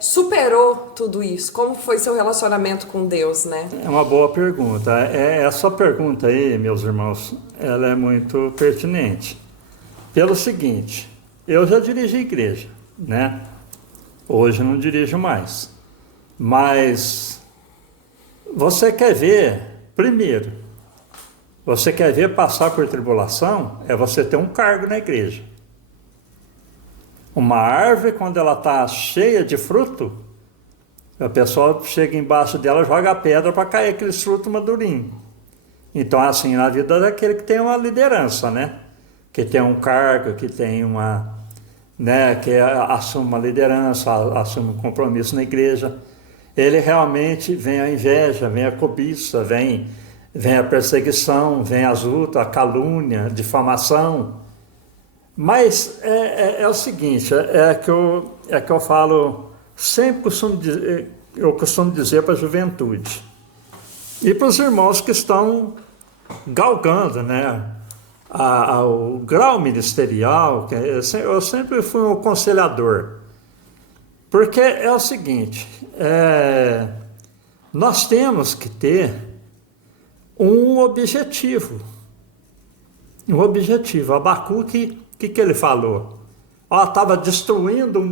superou tudo isso? Como foi seu relacionamento com Deus, né? É uma boa pergunta. Essa pergunta aí, meus irmãos, ela é muito pertinente. Pelo seguinte, eu já dirigi igreja, né? Hoje não dirijo mais. Mas você quer ver, primeiro, você quer ver passar por tribulação, é você ter um cargo na igreja. Uma árvore, quando ela está cheia de fruto, a pessoa chega embaixo dela, joga a pedra para cair aqueles frutos madurinhos. Então, assim, na vida daquele que tem uma liderança, né? Que tem um cargo, que tem uma, né? Que assume uma liderança, assume um compromisso na igreja. Ele realmente vem a inveja, vem a cobiça, vem a perseguição, vem as lutas, a calúnia, a difamação. Mas é o seguinte, que eu falo, sempre costumo dizer para a juventude e para os irmãos que estão galgando, né, o grau ministerial, eu sempre fui um aconselhador, porque é o seguinte, nós temos que ter um objetivo. Abacuque, o que ele falou? Estava destruindo,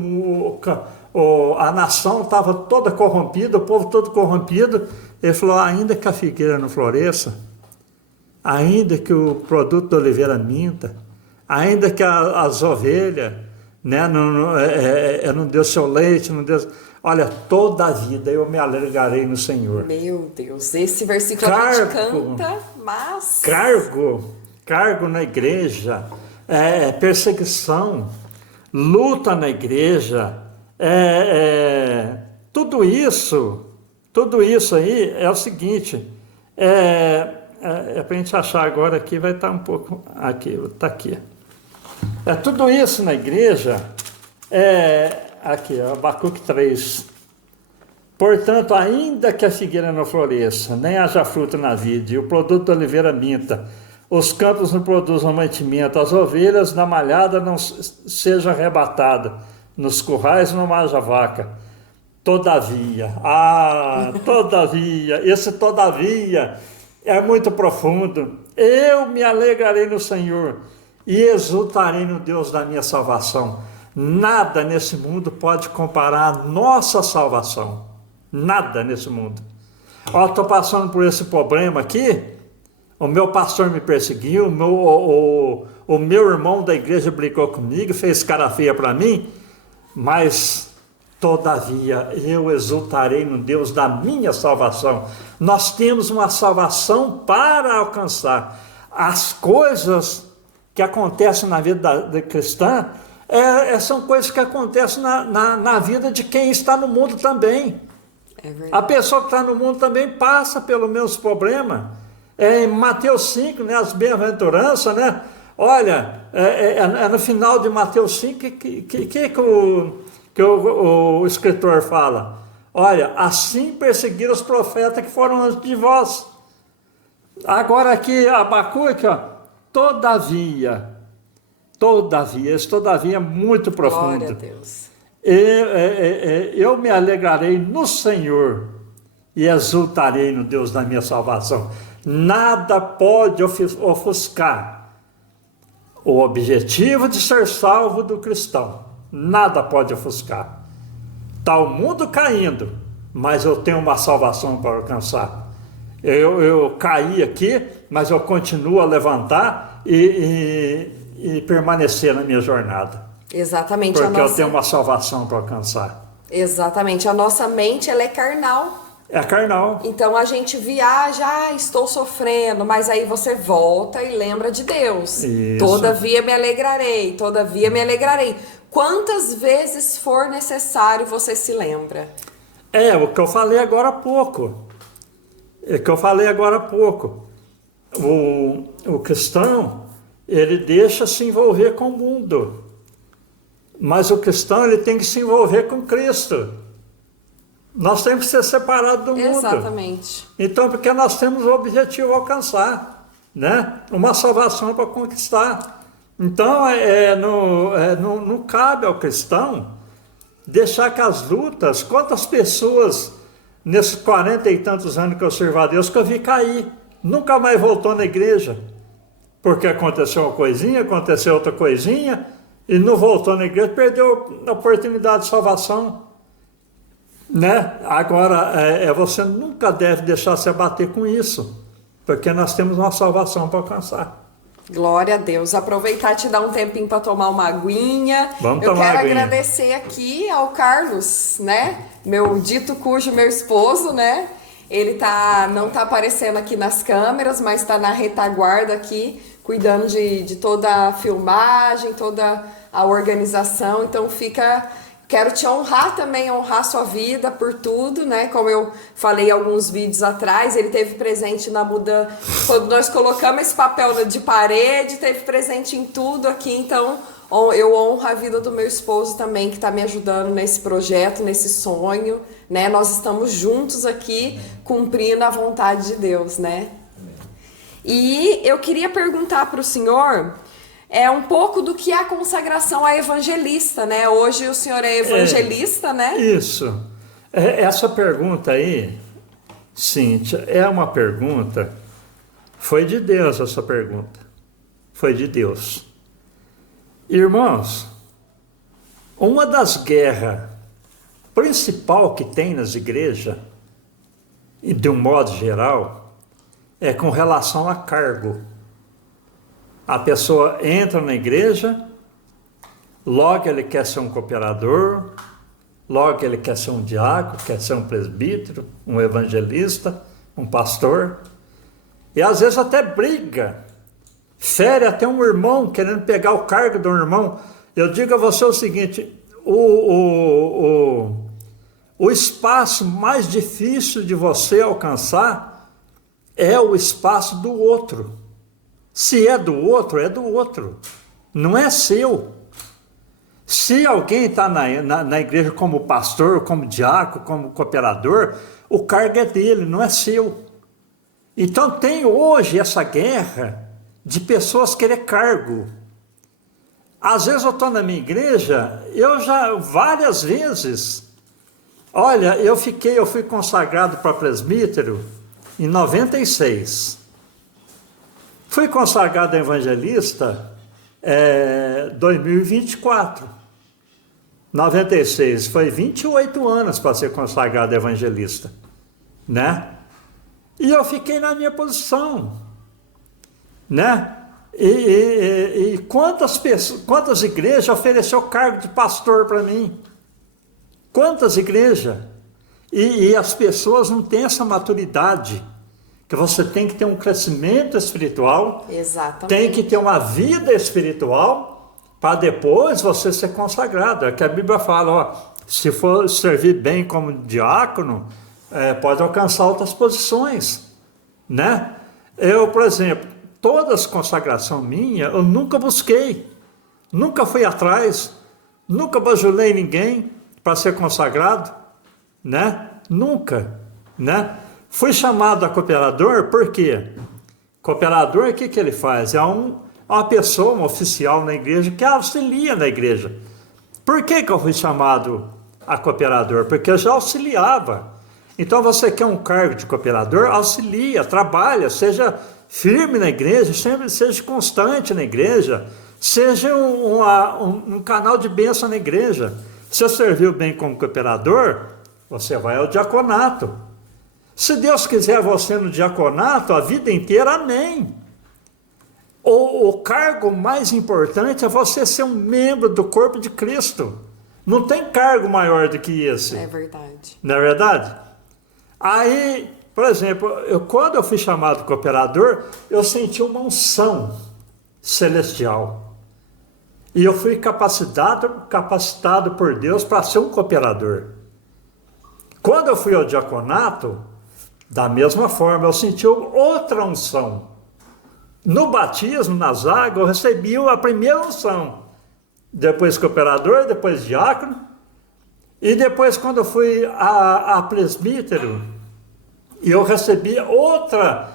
a nação estava toda corrompida, o povo todo corrompido. Ele falou, ainda que a figueira não floresça, ainda que o produto da oliveira minta, ainda que as ovelhas né? Não deu seu leite, não deu... Olha, toda a vida eu me alegrarei no Senhor. Meu Deus, esse versículo a gente canta, mas... Cargo na igreja, perseguição, luta na igreja, tudo isso aí é o seguinte, para a gente achar agora aqui, vai estar um pouco aqui, está aqui. Tudo isso na igreja, aqui, Abacuque 3. Portanto, ainda que a figueira não floresça, nem haja fruto na vide, e o produto da oliveira minta, os campos não produzam mantimento, as ovelhas na malhada não sejam arrebatadas, nos currais não haja vaca. Todavia, esse todavia é muito profundo. Eu me alegrarei no Senhor e exultarei no Deus da minha salvação. Nada nesse mundo pode comparar a nossa salvação. Nada nesse mundo. Estou passando por esse problema aqui. O meu pastor me perseguiu, o meu irmão da igreja brigou comigo, fez cara feia para mim, mas todavia eu exultarei no Deus da minha salvação. Nós temos uma salvação para alcançar. As coisas que acontecem na vida da cristã são coisas que acontecem na vida de quem está no mundo também. A pessoa que está no mundo também passa pelo mesmo problema. Em Mateus 5, né, as bem-aventuranças, né? Olha, no final de Mateus 5, que o escritor fala? Olha, assim perseguiram os profetas que foram antes de vós. Agora aqui, Abacuque, todavia, esse todavia é muito profundo. Glória a Deus. Eu me alegrarei no Senhor e exultarei no Deus da minha salvação. Nada pode ofuscar o objetivo de ser salvo do cristão. Nada pode ofuscar. Está o mundo caindo, mas eu tenho uma salvação para alcançar. Eu caí aqui, mas eu continuo a levantar e permanecer na minha jornada. Exatamente. Porque eu tenho uma salvação para alcançar. Exatamente. A nossa mente, ela é carnal. É carnal. Então a gente viaja, estou sofrendo, mas aí você volta e lembra de Deus. Isso. Todavia me alegrarei, todavia me alegrarei. Quantas vezes for necessário você se lembra? O que eu falei agora há pouco. O cristão, ele deixa se envolver com o mundo. Mas o cristão, ele tem que se envolver com Cristo. Nós temos que ser separados do mundo. Exatamente. Então, porque nós temos o objetivo a alcançar, né? Uma salvação para conquistar. Então, não cabe ao cristão deixar que as lutas... Quantas pessoas, nesses 40 e tantos anos que eu sirvo a Deus, que eu vi cair, nunca mais voltou na igreja, porque aconteceu uma coisinha, aconteceu outra coisinha, e não voltou na igreja, perdeu a oportunidade de salvação. Né? Agora, você nunca deve deixar se abater com isso, porque nós temos uma salvação para alcançar. Glória a Deus. Aproveitar e te dar um tempinho para tomar uma aguinha. Eu quero agradecer aqui ao Carlos, né? Meu dito cujo meu esposo, né? Ele não tá aparecendo aqui nas câmeras, mas está na retaguarda aqui, cuidando de toda a filmagem, toda a organização. Então quero te honrar também, honrar sua vida por tudo, né? Como eu falei alguns vídeos atrás, ele teve presente na mudança. Quando nós colocamos esse papel de parede, teve presente em tudo aqui. Então, eu honro a vida do meu esposo também, que está me ajudando nesse projeto, nesse sonho, né? Nós estamos juntos aqui, cumprindo a vontade de Deus, né? E eu queria perguntar para o senhor... um pouco do que é a consagração a evangelista, né? Hoje o senhor é evangelista, né? Isso. Essa pergunta aí, Cíntia, é uma pergunta... Foi de Deus essa pergunta. Foi de Deus. Irmãos, uma das guerras principal que tem nas igrejas, e de um modo geral, é com relação a cargo. A pessoa entra na igreja, logo ele quer ser um cooperador, logo ele quer ser um diácono, quer ser um presbítero, um evangelista, um pastor. E às vezes até briga, fere até um irmão, querendo pegar o cargo de um irmão. Eu digo a você o seguinte, o espaço mais difícil de você alcançar é o espaço do outro. Se é do outro, é do outro. Não é seu. Se alguém está na igreja como pastor, como diácono, como cooperador, o cargo é dele, não é seu. Então tem hoje essa guerra de pessoas querer cargo. Às vezes eu estou na minha igreja, eu já várias vezes, olha, eu fui consagrado para presbítero em 96. Fui consagrado a evangelista 2024. 96, foi 28 anos para ser consagrado evangelista, né? E eu fiquei na minha posição, né? E quantas igrejas ofereceu cargo de pastor para mim? Quantas igrejas? E as pessoas não têm essa maturidade, que você tem que ter um crescimento espiritual, exatamente, tem que ter uma vida espiritual, para depois você ser consagrado. É que a Bíblia fala, ó, se for servir bem como diácono, pode alcançar outras posições, né? Eu, por exemplo, todas as consagrações minhas, eu nunca busquei, nunca fui atrás, nunca bajulei ninguém para ser consagrado, né? Nunca, né? Fui chamado a cooperador, por quê? Cooperador, o que ele faz? É uma pessoa, um oficial na igreja que auxilia na igreja. Por que eu fui chamado a cooperador? Porque eu já auxiliava. Então você quer um cargo de cooperador, auxilia, trabalha, seja firme na igreja, sempre seja constante na igreja, seja um canal de bênção na igreja. Se você serviu bem como cooperador, você vai ao diaconato. Se Deus quiser você no diaconato a vida inteira, amém. O cargo mais importante é você ser um membro do corpo de Cristo. Não tem cargo maior do que esse. É verdade. Não é verdade? Aí, por exemplo, quando eu fui chamado cooperador, eu senti uma unção celestial. E eu fui capacitado por Deus para ser um cooperador. Quando eu fui ao diaconato, da mesma forma, eu senti outra unção. No batismo, nas águas, eu recebi a primeira unção. Depois cooperador, depois diácono. E depois, quando eu fui a presbítero, eu recebi outra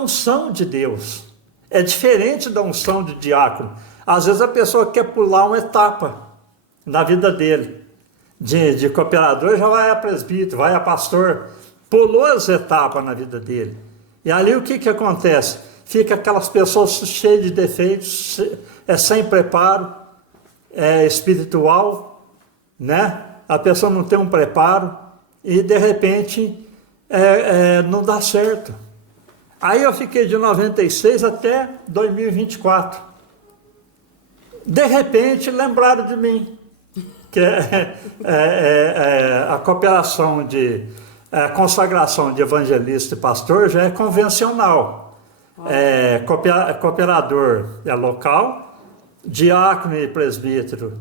unção de Deus. É diferente da unção de diácono. Às vezes a pessoa quer pular uma etapa na vida dele. De cooperador já vai a presbítero, vai a pastor. Pulou as etapas na vida dele. E ali o que acontece? Fica aquelas pessoas cheias de defeitos, sem preparo espiritual, né? A pessoa não tem um preparo e de repente não dá certo. Aí eu fiquei de 96 até 2024. De repente lembraram de mim, que a cooperação a consagração de evangelista e pastor já é convencional. Cooperador é local, diácono e presbítero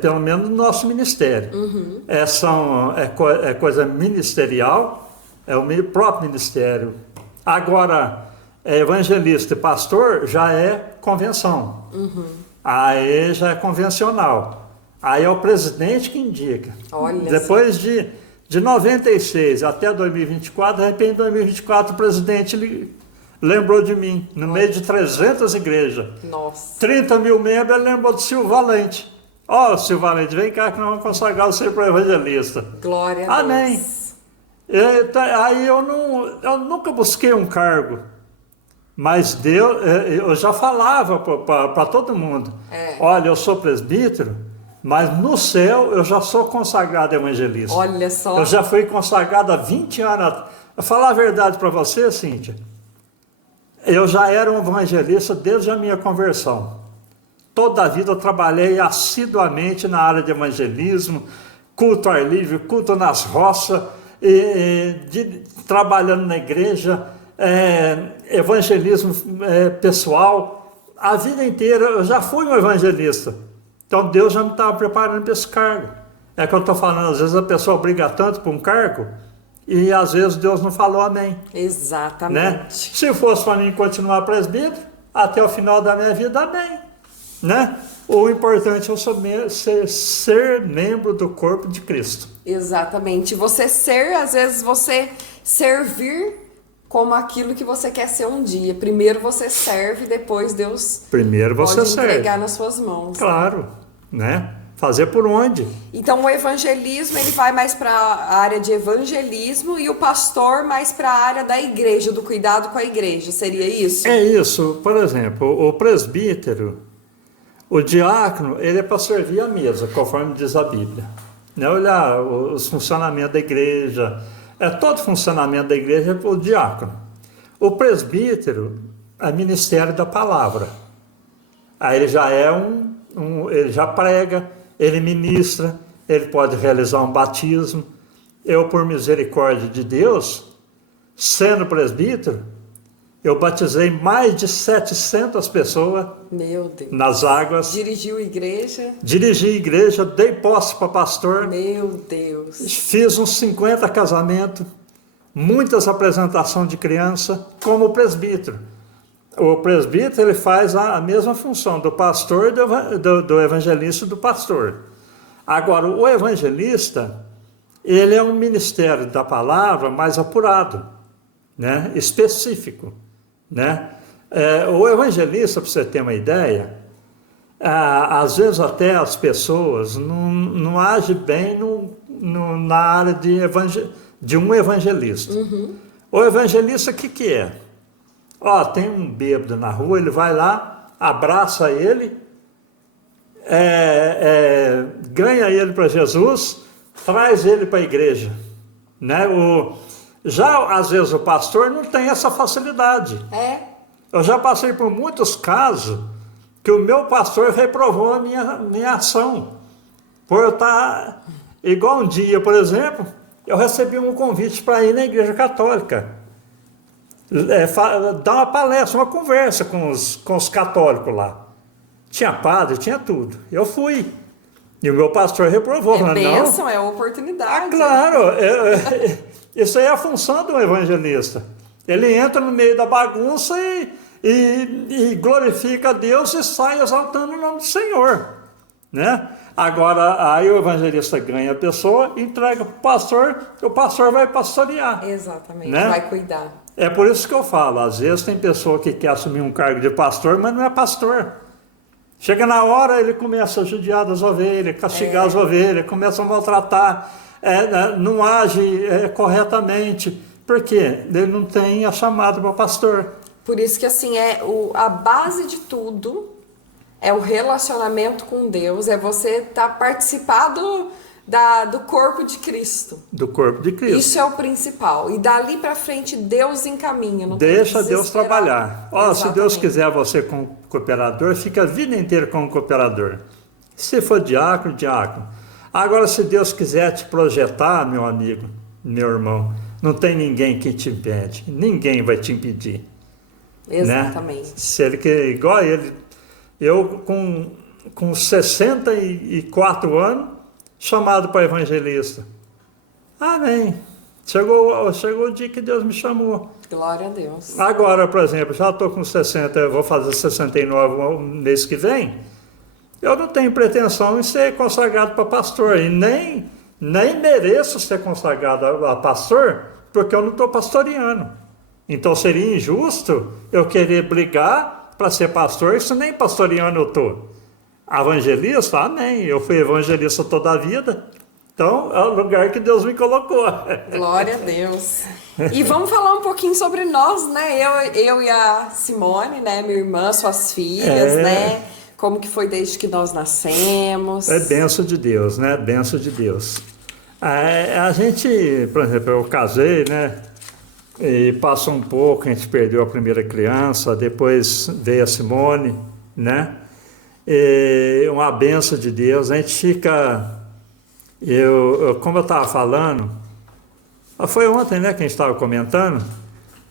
pelo menos no nosso ministério. Uhum. É coisa ministerial, é o próprio ministério. Agora, evangelista e pastor já é convenção. Uhum. Aí já é convencional. Aí é o presidente que indica. Olha, depois de 96 até 2024, de repente em 2024 o presidente lembrou de mim, no meio de 300 igrejas. Nossa. 30 mil membros, ele lembrou do Silvio Valente. Ó, Silvio Valente, vem cá que nós vamos consagrar você para evangelista. Glória a Deus. Amém. Aí eu nunca busquei um cargo, mas Deus, eu já falava para todo mundo, olha, eu sou presbítero, mas no céu eu já sou consagrado evangelista. Olha só. Eu já fui consagrado há 20 anos. Vou falar a verdade para você, Cíntia. Eu já era um evangelista desde a minha conversão. Toda a vida eu trabalhei assiduamente na área de evangelismo, culto ao ar livre, culto nas roças, trabalhando na igreja, evangelismo pessoal. A vida inteira eu já fui um evangelista. Então Deus já me estava preparando para esse cargo. É que eu estou falando, às vezes a pessoa briga tanto por um cargo e às vezes Deus não falou amém. Exatamente. Né? Se fosse para mim continuar presbítero, até o final da minha vida, amém. Né? O importante é ser membro do corpo de Cristo. Exatamente. Você ser, às vezes você servir como aquilo que você quer ser um dia. Primeiro você serve, depois Deus pode entregar nas suas mãos. Claro, né? Fazer por onde? Então o evangelismo, ele vai mais para a área de evangelismo e o pastor mais para a área da igreja, do cuidado com a igreja. Seria isso? É isso. Por exemplo, o presbítero, o diácono, ele é para servir a mesa, conforme diz a Bíblia. Né? Olhar os funcionamentos da igreja, todo funcionamento da igreja é para o diácono. O presbítero é ministério da palavra. Aí ele já é ele já prega, ele ministra, ele pode realizar um batismo. Eu, por misericórdia de Deus, sendo presbítero, eu batizei mais de 700 pessoas. Meu Deus. Nas águas. Dirigiu igreja? Dirigi igreja, dei posse para pastor. Meu Deus. Fiz uns 50 casamentos, muitas apresentações de criança, como presbítero. O presbítero, ele faz a mesma função do pastor, do evangelista e do pastor. Agora, o evangelista, ele é um ministério da palavra mais apurado, né? Específico. Né? O evangelista, para você ter uma ideia, às vezes até as pessoas não agem bem na área de um evangelista. Uhum. O evangelista, o que é? Tem um bêbado na rua, ele vai lá, abraça ele, ganha ele para Jesus, traz ele para a igreja. Né? Já, às vezes, o pastor não tem essa facilidade. Eu já passei por muitos casos que o meu pastor reprovou a minha ação. Por eu estar... Igual um dia, por exemplo, eu recebi um convite para ir na igreja católica. Dar uma palestra, uma conversa com os católicos lá. Tinha padre, tinha tudo. Eu fui. E o meu pastor reprovou. É bênção, é oportunidade. Claro. Isso aí é a função do evangelista. Ele entra no meio da bagunça e glorifica a Deus e sai exaltando o nome do Senhor. Né? Agora, aí o evangelista ganha a pessoa, entrega para o pastor vai pastorear. Exatamente, né? Vai cuidar. É por isso que eu falo, às vezes tem pessoa que quer assumir um cargo de pastor, mas não é pastor. Chega na hora, ele começa a judiar das ovelhas, castigar as ovelhas, começa a maltratar, não age corretamente. Por quê? Ele não tem a chamada para pastor. Por isso que assim, a base de tudo é o relacionamento com Deus, é você participar do corpo de Cristo. Do corpo de Cristo. Isso é o principal. E dali para frente, Deus encaminha. Não Deixa Deus trabalhar. Se Deus quiser você como cooperador, fica a vida inteira como cooperador. Se for diácono, diácono. Agora, se Deus quiser te projetar, meu amigo, meu irmão, não tem ninguém que te impede. Ninguém vai te impedir. Exatamente. Né? Se ele quer, igual ele, eu com 64 anos, chamado para evangelista. Amém. Chegou o dia que Deus me chamou. Glória a Deus. Agora, por exemplo, já estou com 60, eu vou fazer 69 no mês que vem. Eu não tenho pretensão em ser consagrado para pastor. E nem mereço ser consagrado a pastor, porque eu não estou pastoreando. Então seria injusto eu querer brigar para ser pastor, isso nem pastoreando eu estou. Evangelista? Amém. Eu fui evangelista toda a vida. Então, é o lugar que Deus me colocou. Glória a Deus. E vamos falar um pouquinho sobre nós, né? Eu e a Simone, né? Minha irmã, suas filhas, né? Como que foi desde que nós nascemos. É bênção de Deus, né? Bênção de Deus. A gente, por exemplo, eu casei, né? E passou um pouco, a gente perdeu a primeira criança, depois veio a Simone, né? uma bênção de Deus. A gente fica, como eu estava falando, foi ontem, né, que a gente estava comentando,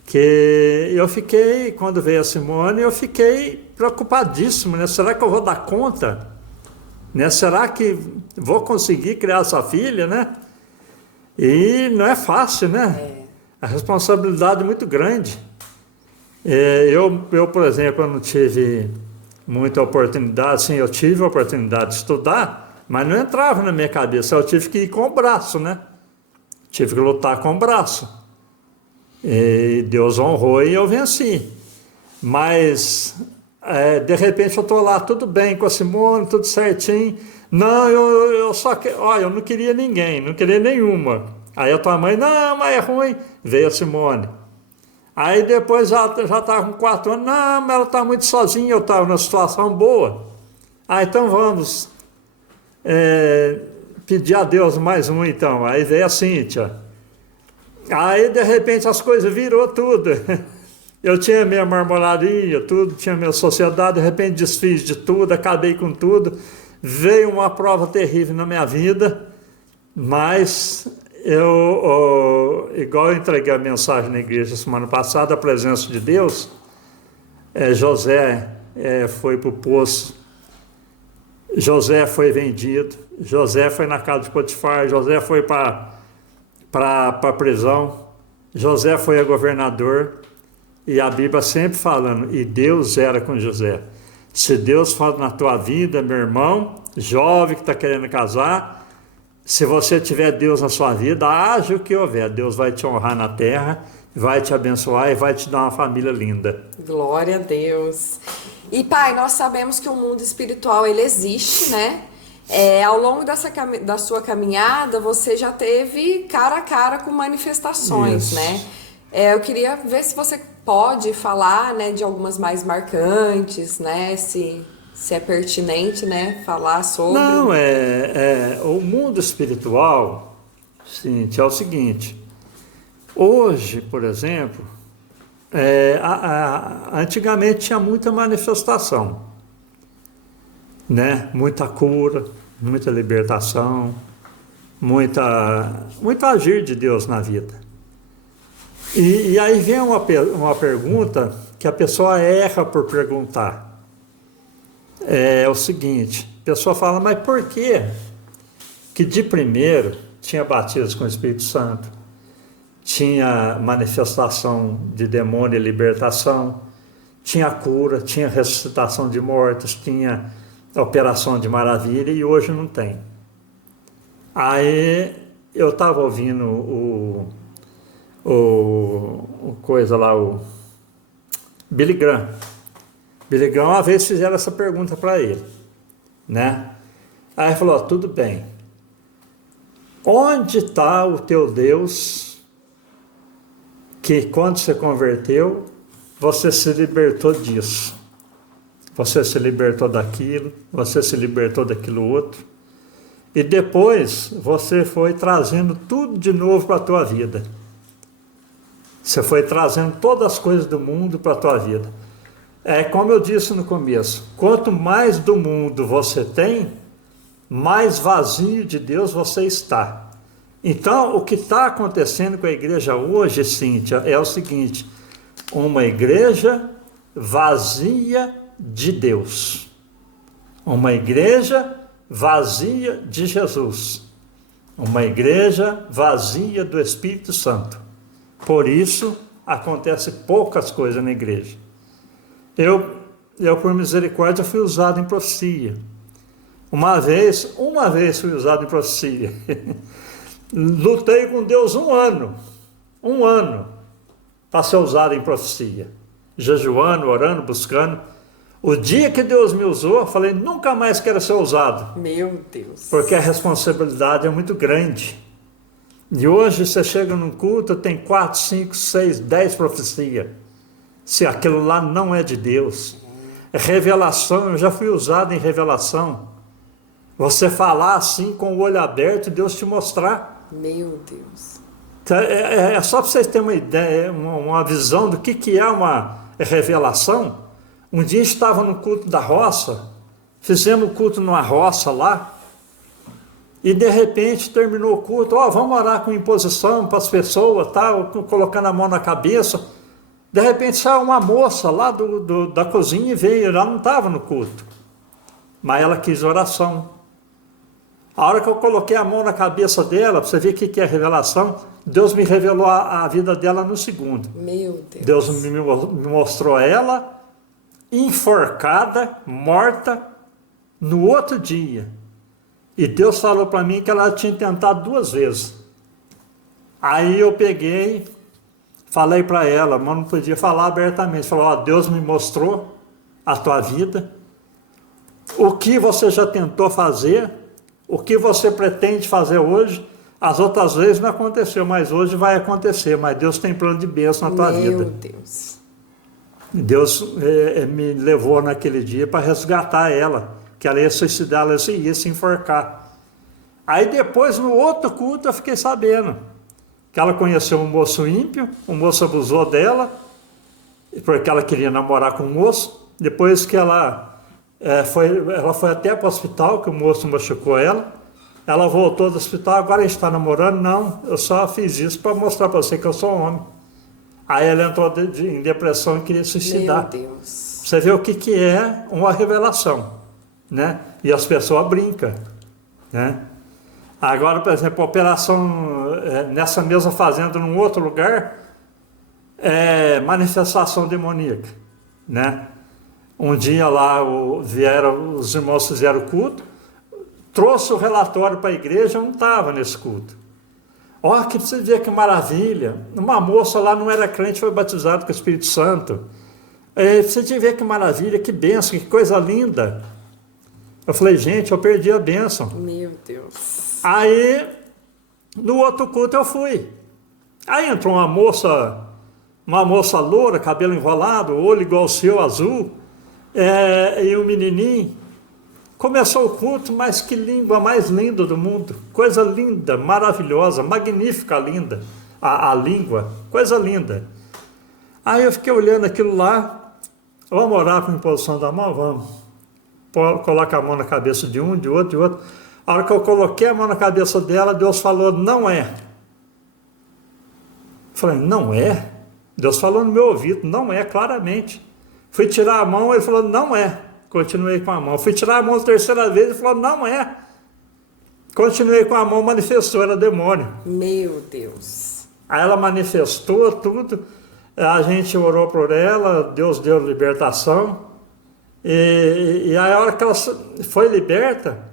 que eu fiquei, quando veio a Simone, eu fiquei preocupadíssimo, né? Será que eu vou dar conta? Né? Será que vou conseguir criar essa filha, né? E não é fácil, né? A responsabilidade é muito grande. Eu, por exemplo, eu não tive muita oportunidade, sim, eu tive a oportunidade de estudar, mas não entrava na minha cabeça, eu tive que ir com o braço, né? Tive que lutar com o braço. E Deus honrou e eu venci. Mas, de repente, eu estou lá, tudo bem com a Simone, tudo certinho. Não, eu só que, olha, eu não queria ninguém, não queria nenhuma. Aí a tua mãe, não, mas é ruim. Veio a Simone. Aí depois já estava com 4 anos, não, mas ela está muito sozinha, eu estava numa situação boa. Então vamos pedir a Deus mais um então. Aí veio a Cíntia. Aí, de repente, as coisas virou tudo. Eu tinha minha marmoraria, tudo, tinha minha sociedade, de repente desfiz de tudo, acabei com tudo. Veio uma prova terrível na minha vida, mas igual eu entreguei a mensagem na igreja semana passada, a presença de Deus, José foi para o poço, José foi vendido, José foi na casa de Potifar, José foi para a prisão, José foi a governador, e a Bíblia sempre falando, e Deus era com José. Se Deus fala na tua vida, meu irmão, jovem que está querendo casar, se você tiver Deus na sua vida, haja o que houver, Deus vai te honrar na terra, vai te abençoar e vai te dar uma família linda. Glória a Deus. E Pai, nós sabemos que o mundo espiritual, ele existe, né? Ao longo da sua caminhada, você já teve cara a cara com manifestações, Isso. né? Eu queria ver se você pode falar, né, de algumas mais marcantes, né? Se é pertinente, né, falar sobre... Não, o mundo espiritual, Cíntia, é o seguinte. Hoje, por exemplo, antigamente tinha muita manifestação, né? Muita cura, muita libertação, muito agir de Deus na vida. E aí vem uma pergunta que a pessoa erra por perguntar. É o seguinte, a pessoa fala, mas por que de primeiro tinha batismo com o Espírito Santo, tinha manifestação de demônio e libertação, tinha cura, tinha ressuscitação de mortos, tinha operação de maravilha e hoje não tem? Aí eu estava ouvindo o Billy Graham. Billy Graham uma vez fizeram essa pergunta para ele, né? Aí ele falou, tudo bem, onde está o teu Deus que quando você converteu, você se libertou disso, você se libertou daquilo, você se libertou daquilo outro, e depois você foi trazendo tudo de novo para a tua vida. Você foi trazendo todas as coisas do mundo para a tua vida. Como eu disse no começo, quanto mais do mundo você tem, mais vazio de Deus você está. Então, o que está acontecendo com a igreja hoje, Cíntia, é o seguinte, uma igreja vazia de Deus. Uma igreja vazia de Jesus. Uma igreja vazia do Espírito Santo. Por isso, acontece poucas coisas na igreja. Eu, por misericórdia, fui usado em profecia. Uma vez fui usado em profecia. Lutei com Deus um ano para ser usado em profecia. Jejuando, orando, buscando. O dia que Deus me usou, eu falei, nunca mais quero ser usado. Meu Deus. Porque a responsabilidade é muito grande. E hoje você chega num culto, tem 4, 5, 6, 10 profecias. Se aquilo lá não é de Deus. Revelação, eu já fui usado em revelação. Você falar assim com o olho aberto e Deus te mostrar. Meu Deus. É só para vocês terem uma ideia, uma visão do que é uma revelação. Um dia estava no culto da roça fizemos o culto numa roça lá, e de repente terminou o culto, vamos orar com imposição para as pessoas, tal, colocando a mão na cabeça. De repente saiu uma moça lá da cozinha e veio, ela não estava no culto, mas ela quis oração. A hora que eu coloquei a mão na cabeça dela, para você ver o que é revelação, Deus me revelou a vida dela no segundo. Meu Deus. Deus me mostrou ela enforcada, morta, no outro dia. E Deus falou para mim que ela tinha tentado 2 vezes. Aí eu peguei, falei para ela, mas não podia falar abertamente. Falou, Deus me mostrou a tua vida, o que você já tentou fazer, o que você pretende fazer hoje. As outras vezes não aconteceu, mas hoje vai acontecer. Mas Deus tem plano de bênção na tua vida. Meu Deus. Deus me levou naquele dia para resgatar ela, que ela ia suicidar, ela ia se enforcar. Aí depois, no outro culto, eu fiquei sabendo que ela conheceu um moço ímpio, o moço abusou dela, porque ela queria namorar com o moço. Depois que ela foi até para o hospital, que o moço machucou ela voltou do hospital, agora a gente está namorando? Não, eu só fiz isso para mostrar para você que eu sou homem. Aí ela entrou em depressão e queria suicidar. Meu Deus. Você vê o que é uma revelação, né? E as pessoas brincam, né? Agora, por exemplo, a operação nessa mesma fazenda, num outro lugar, manifestação demoníaca, né? Um dia lá os irmãos fizeram o culto, trouxe o relatório para a igreja, eu não estava nesse culto. Que você vê que maravilha, uma moça lá não era crente, foi batizada com o Espírito Santo. Você vê que maravilha, que bênção, que coisa linda. Eu falei, gente, eu perdi a bênção. Meu Deus. Aí, no outro culto eu fui. Aí entrou uma moça loura, cabelo enrolado, olho igual o seu, azul, e um menininho. Começou o culto, mas que língua mais linda do mundo. Coisa linda, maravilhosa, magnífica, linda. A língua, coisa linda. Aí eu fiquei olhando aquilo lá. Vamos orar com imposição da mão? Vamos. Coloca a mão na cabeça de um, de outro, de outro. A hora que eu coloquei a mão na cabeça dela, Deus falou, não é. Eu falei, não é? Deus falou no meu ouvido, não é, claramente. Fui tirar a mão, ele falou, não é. Continuei com a mão. Fui tirar a mão a 3ª vez, ele falou, não é. Continuei com a mão, manifestou, era demônio. Meu Deus. Aí ela manifestou tudo, a gente orou por ela, Deus deu libertação. E aí a hora que ela foi liberta,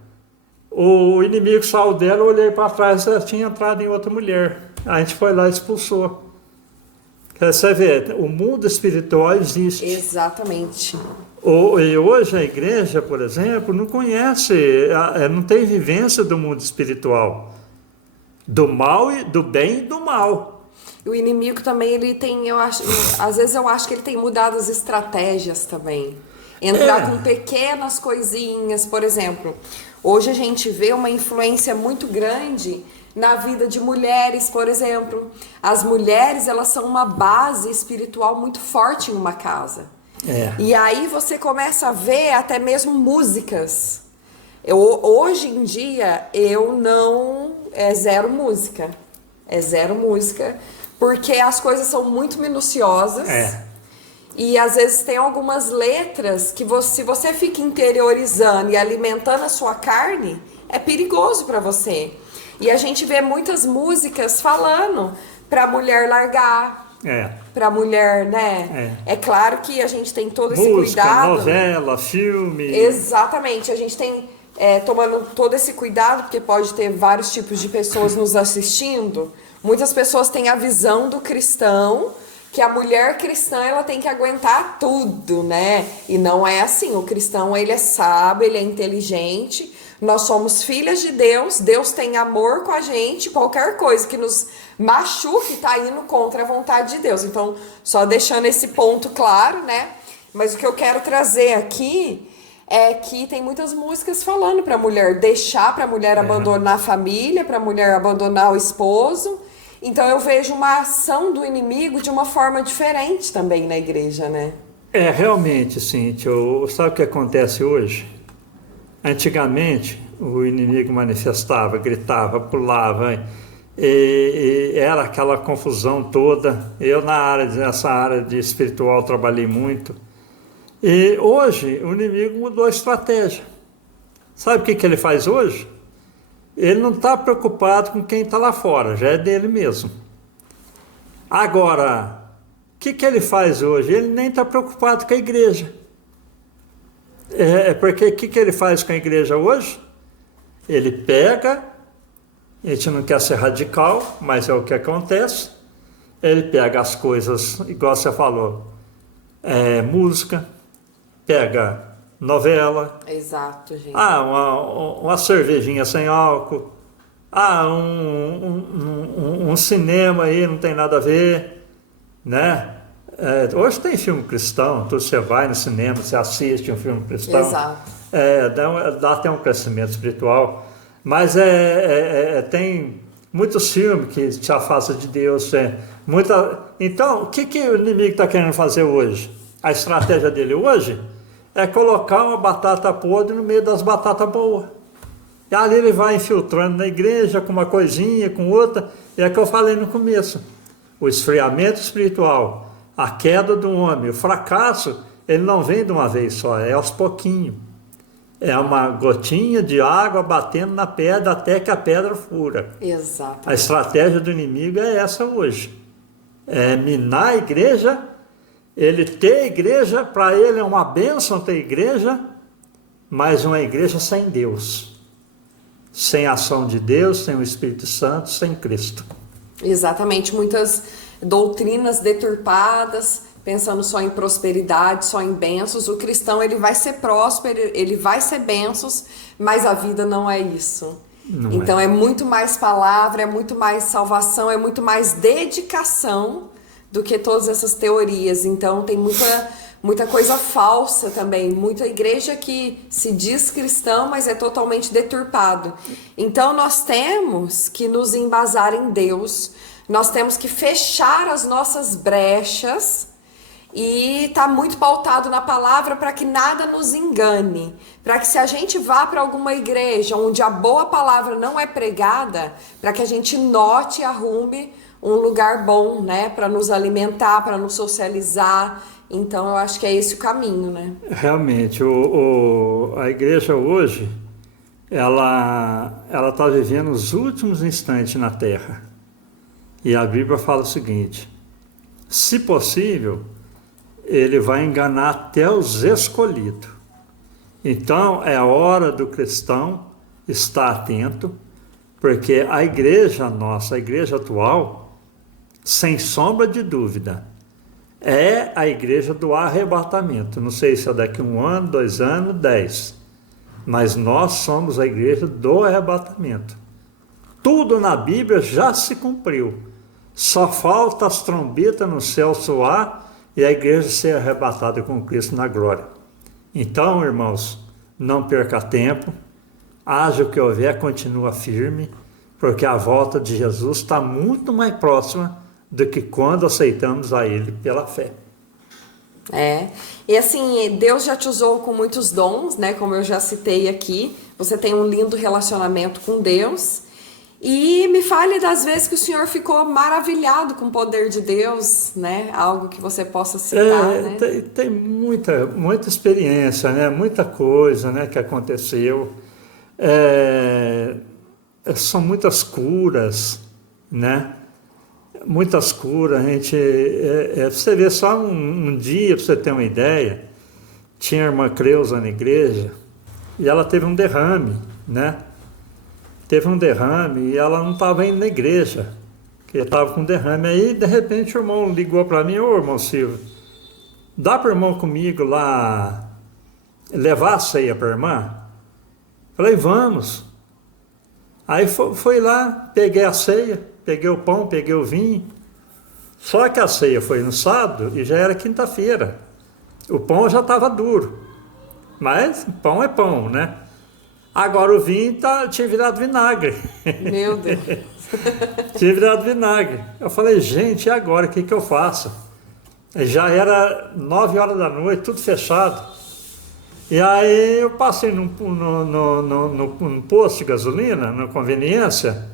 o inimigo saiu dela, eu olhei para trás, ela tinha entrado em outra mulher. A gente foi lá e expulsou. Você vê, o mundo espiritual existe. Exatamente. E hoje a igreja, por exemplo, não conhece, não tem vivência do mundo espiritual. Do mal, do bem e do mal. O inimigo também, ele tem, às vezes eu acho que ele tem mudado as estratégias também. Entrar com pequenas coisinhas, por exemplo. Hoje a gente vê uma influência muito grande na vida de mulheres, por exemplo. As mulheres, elas são uma base espiritual muito forte em uma casa. E aí você começa a ver até mesmo músicas. Hoje em dia, eu não... É zero música. Porque as coisas são muito minuciosas. E às vezes tem algumas letras que se você fica interiorizando e alimentando a sua carne, é perigoso para você. E a gente vê muitas músicas falando pra mulher largar, pra mulher, né? É claro que a gente tem todo esse música, cuidado. Novela, filme. Exatamente, a gente tem tomando todo esse cuidado, porque pode ter vários tipos de pessoas nos assistindo. Muitas pessoas têm a visão do cristão, que a mulher cristã, ela tem que aguentar tudo, né? E não é assim. O cristão, ele é sábio, ele é inteligente. Nós somos filhas de Deus. Deus tem amor com a gente. Qualquer coisa que nos machuque tá indo contra a vontade de Deus. Então, só deixando esse ponto claro, né? Mas o que eu quero trazer aqui é que tem muitas músicas falando pra mulher deixar, pra mulher abandonar a família, pra mulher abandonar o esposo. Então eu vejo uma ação do inimigo de uma forma diferente também na igreja, né? Realmente, Cíntia, sabe o que acontece hoje? Antigamente, o inimigo manifestava, gritava, pulava, e era aquela confusão toda. Eu, nessa área de espiritual, trabalhei muito. E hoje, o inimigo mudou a estratégia. Sabe o que ele faz hoje? Ele não está preocupado com quem está lá fora, já é dele mesmo. Agora, o que ele faz hoje? Ele nem está preocupado com a igreja. Porque o que ele faz com a igreja hoje? Ele pega, a gente não quer ser radical, mas é o que acontece. Ele pega as coisas, igual você falou, música, pega novela. Exato, gente. Uma cervejinha sem álcool. Um cinema aí, não tem nada a ver, né? Hoje tem filme cristão, então você vai no cinema, você assiste um filme cristão. Exato. Dá até um crescimento espiritual, mas tem muitos filmes que te afastam de Deus. Então, o que o inimigo está querendo fazer hoje? A estratégia dele hoje é colocar uma batata podre no meio das batatas boas. E ali ele vai infiltrando na igreja com uma coisinha, com outra. E é o que eu falei no começo. O esfriamento espiritual, a queda do homem, o fracasso, ele não vem de uma vez só, é aos pouquinhos. É uma gotinha de água batendo na pedra até que a pedra fura. Exato. A estratégia do inimigo é essa hoje. É minar a igreja. Ele ter igreja, para ele é uma bênção ter igreja, mas uma igreja sem Deus. Sem a ação de Deus, sem o Espírito Santo, sem Cristo. Exatamente, muitas doutrinas deturpadas, pensando só em prosperidade, só em bênçãos. O cristão, ele vai ser próspero, ele vai ser bênçãos, mas a vida não é isso. Então é muito mais palavra, é muito mais salvação, é muito mais dedicação do que todas essas teorias. Então tem muita coisa falsa também, muita igreja que se diz cristão, mas é totalmente deturpado. Então nós temos que nos embasar em Deus, nós temos que fechar as nossas brechas e tá muito pautado na palavra para que nada nos engane, para que se a gente vá para alguma igreja onde a boa palavra não é pregada, para que a gente note e arrume um lugar bom, né, para nos alimentar, para nos socializar. Então eu acho que é esse o caminho, né? Realmente, a igreja hoje, ela está vivendo os últimos instantes na Terra. E a Bíblia fala o seguinte: se possível, ele vai enganar até os escolhidos. Então é a hora do cristão estar atento, porque a igreja nossa, a igreja atual, sem sombra de dúvida, é a igreja do arrebatamento. Não sei se é daqui 1 ano, 2 anos, 10. Mas nós somos a igreja do arrebatamento. Tudo na Bíblia já se cumpriu. Só falta as trombetas no céu soar e a igreja ser arrebatada com Cristo na glória. Então, irmãos, não perca tempo. Haja o que houver, continua firme, porque a volta de Jesus está muito mais próxima do que quando aceitamos a Ele pela fé. E assim, Deus já te usou com muitos dons, né? Como eu já citei aqui, você tem um lindo relacionamento com Deus. E me fale das vezes que o senhor ficou maravilhado com o poder de Deus, né? Algo que você possa citar, né? Tem muita experiência, né? Muita coisa, né, que aconteceu. São muitas curas, né? Muitas curas. A gente, você vê só um dia, para você ter uma ideia, tinha a irmã Creuza na igreja e ela teve um derrame, né? Teve um derrame e ela não estava indo na igreja, que estava com derrame. Aí, de repente, o irmão ligou para mim: ô, irmão Silvio, dá para o irmão comigo lá levar a ceia para a irmã? Falei: vamos. Aí foi lá, peguei a ceia, peguei o pão, peguei o vinho. Só que a ceia foi no sábado e já era quinta-feira. O pão já estava duro, mas pão é pão, né? Agora o vinho tinha virado vinagre. Meu Deus. Tinha virado vinagre. Eu falei: gente, e agora? O que eu faço? Já era 9 horas da noite, tudo fechado. E aí eu passei num posto de gasolina, na conveniência,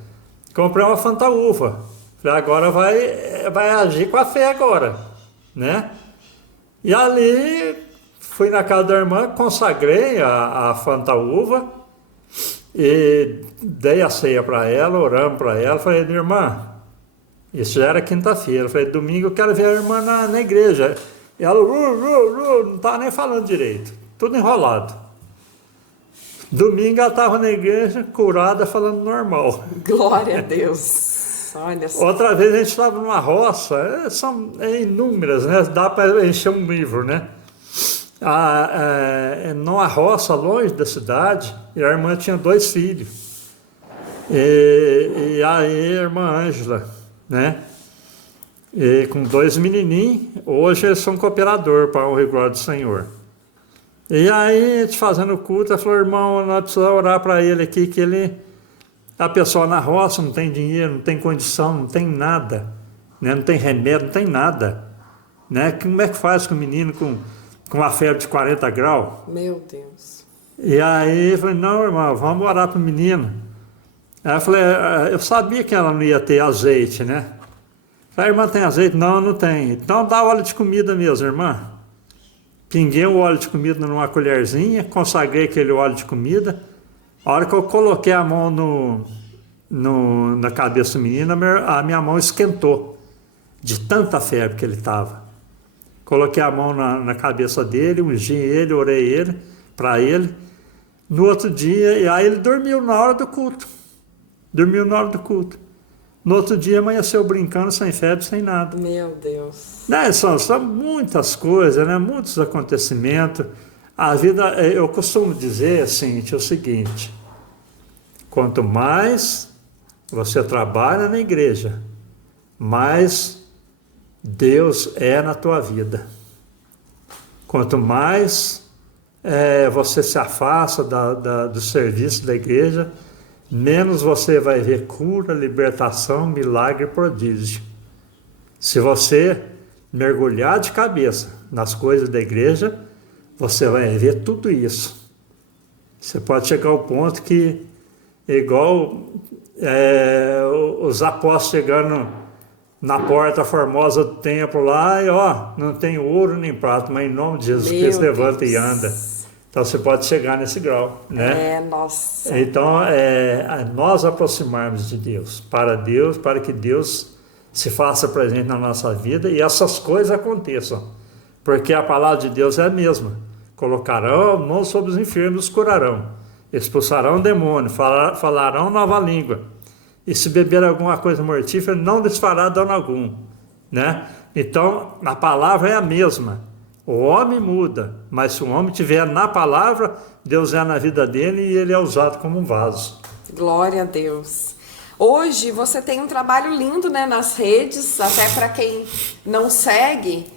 comprei uma fantaúva. Falei, agora vai agir com a fé agora, né? E ali fui na casa da irmã, consagrei a fantaúva e dei a ceia para ela, oramos para ela. Falei, minha irmã, isso já era quinta-feira. Falei, domingo eu quero ver a irmã na igreja. E ela não estava nem falando direito, tudo enrolado. Domingo ela estava na igreja, curada, falando normal. Glória a Deus. Olha só. Outra vez a gente estava numa roça, são inúmeras, né? Dá para encher um livro, né? Numa roça longe da cidade, e a irmã tinha 2 filhos. E aí a irmã Ângela, né? E com 2 menininhos, hoje eles são cooperador para o glória do Senhor. E aí, a gente fazendo o culto, ela falou, irmão, nós precisamos orar para ele aqui, que a pessoa na roça não tem dinheiro, não tem condição, não tem nada, né? Não tem remédio, não tem nada, né? Como é que faz com o menino com uma febre de 40 graus? Meu Deus. E aí, eu falei, não, irmão, vamos orar para o menino. Aí eu falei, eu sabia que ela não ia ter azeite, né? A irmã tem azeite? Não, não tem. Então dá óleo de comida mesmo, irmã. Pinguei o óleo de comida numa colherzinha, consagrei aquele óleo de comida. A hora que eu coloquei a mão na cabeça do menino, a minha mão esquentou, de tanta febre que ele estava. Coloquei a mão na cabeça dele, ungi ele, orei para ele. No outro dia, e aí ele dormiu na hora do culto. No outro dia amanheceu brincando, sem febre, sem nada. Meu Deus. Né, são muitas coisas, né? Muitos acontecimentos. A vida, eu costumo dizer assim, é o seguinte, quanto mais você trabalha na igreja, mais Deus é na tua vida. Quanto mais você se afasta do serviço da igreja, menos você vai ver cura, libertação, milagre e prodígio. Se você mergulhar de cabeça nas coisas da igreja, você vai ver tudo isso. Você pode chegar ao ponto que, igual os apóstolos chegando na porta formosa do templo lá, e não tem ouro nem prata, mas em nome de Jesus, que se levanta e anda. Então você pode chegar nesse grau, né? Nossa. Então, nós aproximarmos de Deus, para que Deus se faça presente na nossa vida e essas coisas aconteçam. Porque a palavra de Deus é a mesma. Colocarão a mão sobre os enfermos, curarão. Expulsarão o demônio, falarão nova língua. E se beber alguma coisa mortífera, não lhes fará dano algum, né? Então, a palavra é a mesma. O homem muda, mas se o homem estiver na palavra, Deus é na vida dele e ele é usado como um vaso. Glória a Deus. Hoje você tem um trabalho lindo, né, nas redes, até para quem não segue,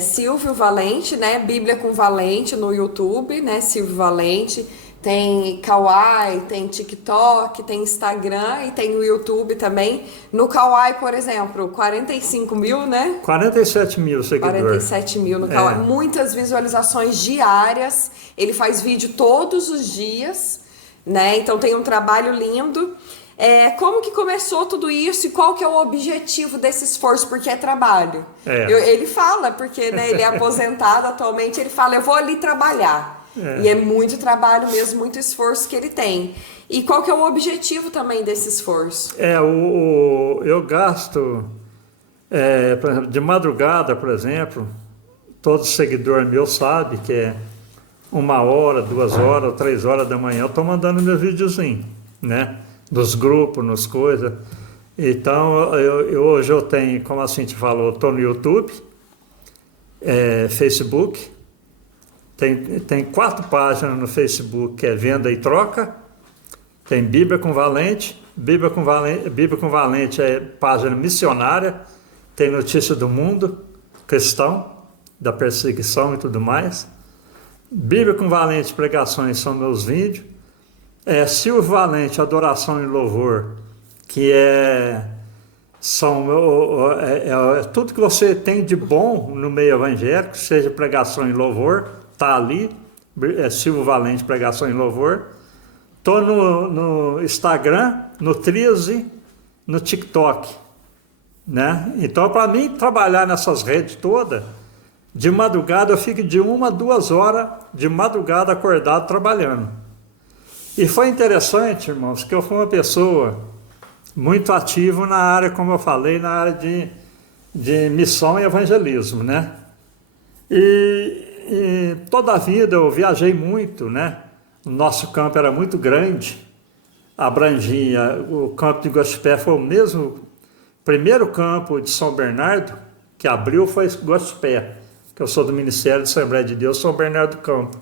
Silvio Valente, né, Bíblia com Valente no YouTube, né, Silvio Valente. Tem Kawaii, tem TikTok, tem Instagram e tem o YouTube também. No Kawaii, por exemplo, 45 mil, né? 47 mil seguidores. 47 mil no Kawaii. Muitas visualizações diárias. Ele faz vídeo todos os dias, né? Então tem um trabalho lindo. Como que começou tudo isso e qual que é o objetivo desse esforço? Porque é trabalho. Ele fala, porque né, ele é aposentado atualmente, ele fala, eu vou ali trabalhar. E é muito trabalho mesmo, muito esforço que ele tem. E qual que é o objetivo também desse esforço? Eu gasto, por exemplo, de madrugada, por exemplo, todo seguidor meu sabe que é 1 hora, 2 horas, 3 horas da manhã, eu estou mandando meu videozinho, né? Nos grupos, nas coisas. Então, hoje eu tenho, como a Cintia falou, estou no YouTube, Facebook. Tem 4 páginas no Facebook, que é Venda e Troca. Tem Bíblia com Valente. Bíblia com Valente é página missionária. Tem notícia do mundo cristão, da perseguição e tudo mais. Bíblia com Valente, pregações, são meus vídeos. Silvio Valente, adoração e louvor, que tudo que você tem de bom no meio evangélico, seja pregação e louvor, está ali. Silvio Valente Pregação em Louvor. Estou no Instagram, no Threads, no TikTok, né? Então, para mim, trabalhar nessas redes todas, de madrugada eu fico de 1 a 2 horas de madrugada acordado trabalhando. E foi interessante, irmãos, que eu fui uma pessoa muito ativa na área, como eu falei, na área de missão e evangelismo, né? E toda a vida eu viajei muito, né? O nosso campo era muito grande, abrangia, o campo de Guaxupé foi o mesmo, primeiro campo de São Bernardo que abriu foi Guaxupé, que eu sou do Ministério de Assembleia de Deus, São Bernardo do Campo.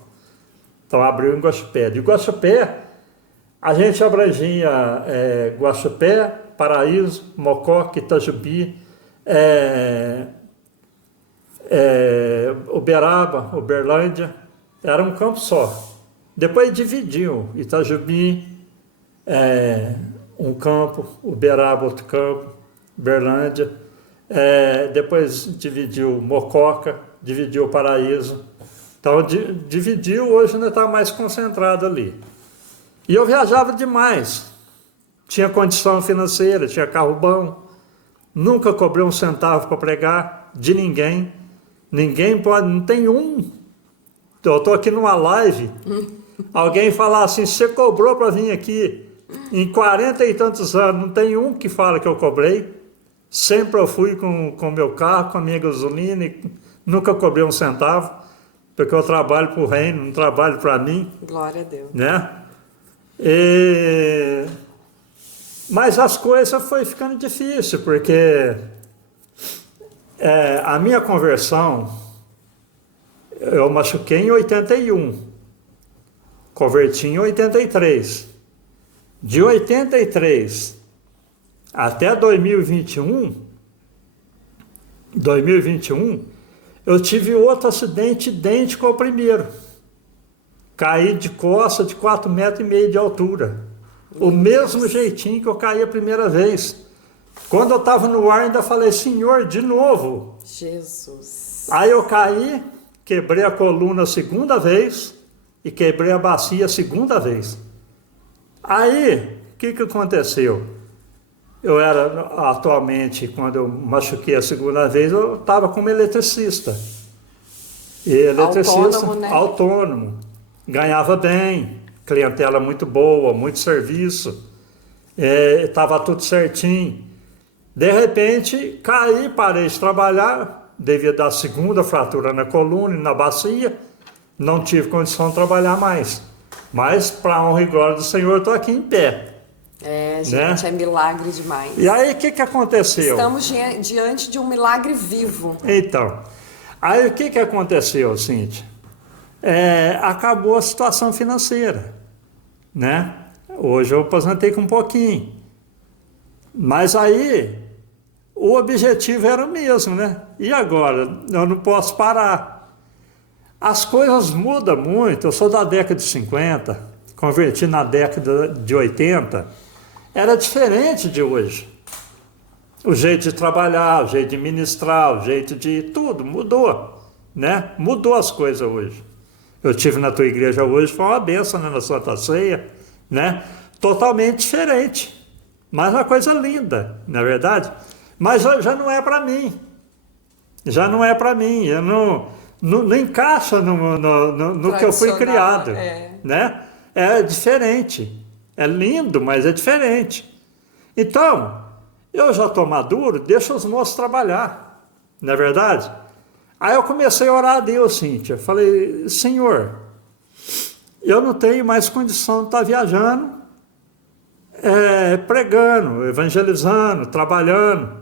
Então abriu em Guaxupé. De Guaxupé, a gente abrangia Guaxupé, Paraíso, Mococa, Itajubi, Uberaba, Uberlândia, era um campo só. Depois dividiu, Itajubi, um campo, Uberaba, outro campo, Uberlândia, depois dividiu Mococa, dividiu Paraíso. Então dividiu, hoje ainda está mais concentrado ali. E eu viajava demais, tinha condição financeira, tinha carro bom, nunca cobrei um centavo para pregar de ninguém. Ninguém pode, não tem um. Eu estou aqui numa live, alguém falar assim, você cobrou para vir aqui em 40 e tantos anos, não tem um que fala que eu cobrei. Sempre eu fui com o meu carro, com a minha gasolina, e nunca cobrei um centavo, porque eu trabalho para o reino, não trabalho para mim. Glória a Deus. Né? Mas as coisas foi ficando difícil, porque a minha conversão, eu machuquei em 81, converti em 83. De 83 até 2021, eu tive outro acidente idêntico ao primeiro. Caí de costa de 4,5 metros de altura. O mesmo jeitinho que eu caí a primeira vez. Quando eu estava no ar, ainda falei, Senhor, de novo. Jesus. Aí eu caí, quebrei a coluna a segunda vez e quebrei a bacia a segunda vez. Aí, o que aconteceu? Eu era, atualmente, quando eu machuquei a segunda vez, eu estava como eletricista. E eletricista autônomo, né? Autônomo. Ganhava bem, clientela muito boa, muito serviço. Estava tudo certinho. De repente, caí, parei de trabalhar, devido à segunda fratura na coluna e na bacia. Não tive condição de trabalhar mais. Mas, para a honra e glória do Senhor, estou aqui em pé. Gente, né? É milagre demais. E aí, o que aconteceu? Estamos diante de um milagre vivo. Então, aí o que aconteceu, Cíntia? Acabou a situação financeira, né? Hoje eu aposentei com um pouquinho. Mas aí, o objetivo era o mesmo, né? E agora? Eu não posso parar. As coisas mudam muito. Eu sou da década de 50, converti na década de 80. Era diferente de hoje. O jeito de trabalhar, o jeito de ministrar, o jeito de tudo mudou, né? Mudou as coisas hoje. Eu estive na tua igreja hoje, foi uma bênção, né, na Santa Ceia, né? Totalmente diferente, mas uma coisa linda, não é verdade? Mas já não é para mim. Já não é para mim. Eu não encaixa no que eu fui criado, né? É diferente. É lindo, mas é diferente. Então, eu já estou maduro, deixa os moços trabalhar, não é verdade? Aí eu comecei a orar a Deus, Cíntia. Falei, Senhor, eu não tenho mais condição de estar viajando, pregando, evangelizando, trabalhando,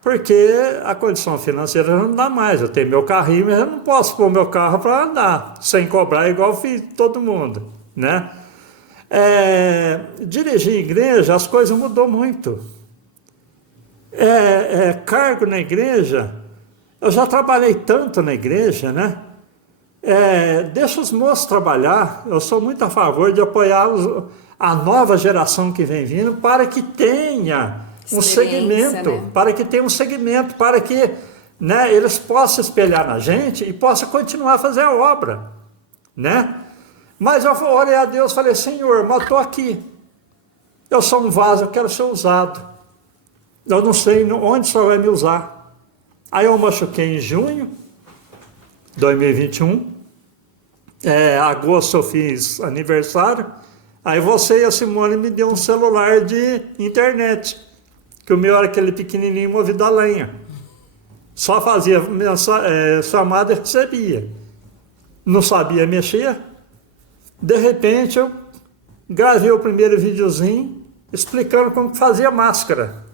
porque a condição financeira não dá mais. Eu tenho meu carrinho, mas eu não posso pôr meu carro para andar, sem cobrar igual fiz todo mundo, né? Dirigir igreja, as coisas mudou muito. Cargo na igreja, eu já trabalhei tanto na igreja, né? Deixa os moços trabalhar. Eu sou muito a favor de apoiar a nova geração que vem vindo para que tenha um segmento, né? Para que, né, eles possam espelhar na gente e possam continuar a fazer a obra. né? Mas eu orei a Deus, falei, Senhor, mas eu estou aqui. Eu sou um vaso, eu quero ser usado. Eu não sei onde o Senhor vai me usar. Aí eu machuquei em junho de 2021. Agosto eu fiz aniversário. Aí você e a Simone me deu um celular de internet. Que o meu era aquele pequenininho movido a lenha. Só fazia chamada e recebia. Não sabia mexer. De repente eu gravei o primeiro videozinho explicando como fazia máscara.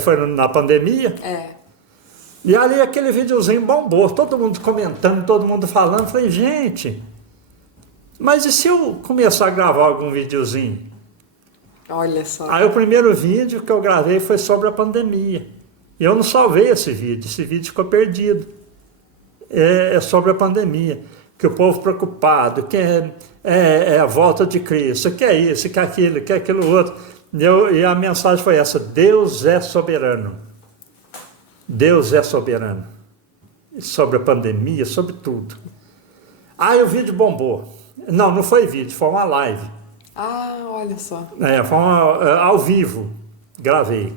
Foi na pandemia. E ali aquele videozinho bombou, todo mundo comentando, todo mundo falando. Falei, gente, mas e se eu começar a gravar algum videozinho? Olha só. Aí o primeiro vídeo que eu gravei foi sobre a pandemia. E eu não salvei esse vídeo ficou perdido. É sobre a pandemia. Que o povo preocupado, que é a volta de Cristo, que é isso, que é aquilo, que é aquilo outro. E a mensagem foi essa: Deus é soberano. Deus é soberano. Sobre a pandemia, sobre tudo. Aí o vídeo bombou. Não foi vídeo, foi uma live. Olha só. Foi ao vivo, gravei.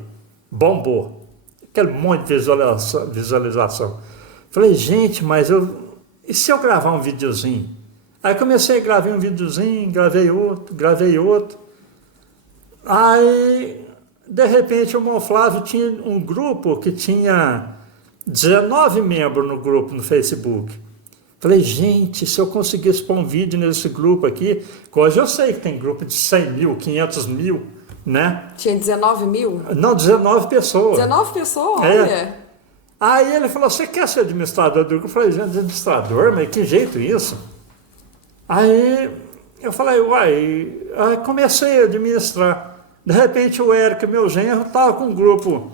Bombou. Aquele monte de visualização. Falei, gente, mas e se eu gravar um videozinho? Aí comecei a gravar um videozinho, gravei outro. Aí, de repente, o irmão Flávio tinha um grupo que tinha 19 membros no grupo no Facebook. Falei, gente, se eu conseguisse pôr um vídeo nesse grupo aqui, hoje eu sei que tem grupo de 100 mil, 500 mil, né? Tinha 19 mil? Não, 19 pessoas. 19 pessoas? Olha. Aí ele falou, você quer ser administrador do grupo? Eu falei, gente, administrador? Mas que jeito isso? Aí eu falei, aí comecei a administrar. De repente o Érico, meu genro, estava com um grupo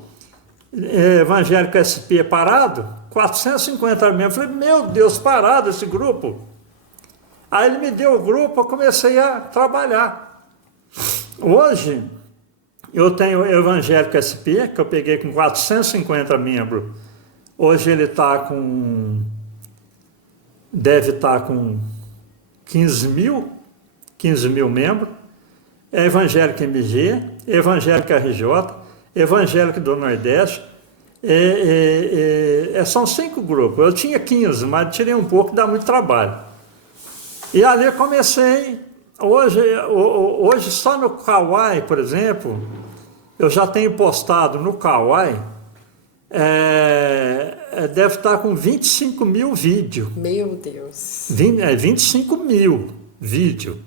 evangélico SP parado, 450 membros. Eu falei, meu Deus, parado esse grupo. Aí ele me deu o grupo, eu comecei a trabalhar. Hoje, eu tenho o Evangélico SP, que eu peguei com 450 membros. Hoje ele deve estar com 15 mil membros. É Evangélico MG, Evangélico RJ, Evangélico do Nordeste. São 5 grupos. Eu tinha 15, mas tirei um pouco, dá muito trabalho. E ali eu comecei, hoje só no Kawai, por exemplo, eu já tenho postado no Kawai, deve estar com 25 mil vídeos. Meu Deus. 25 mil vídeos,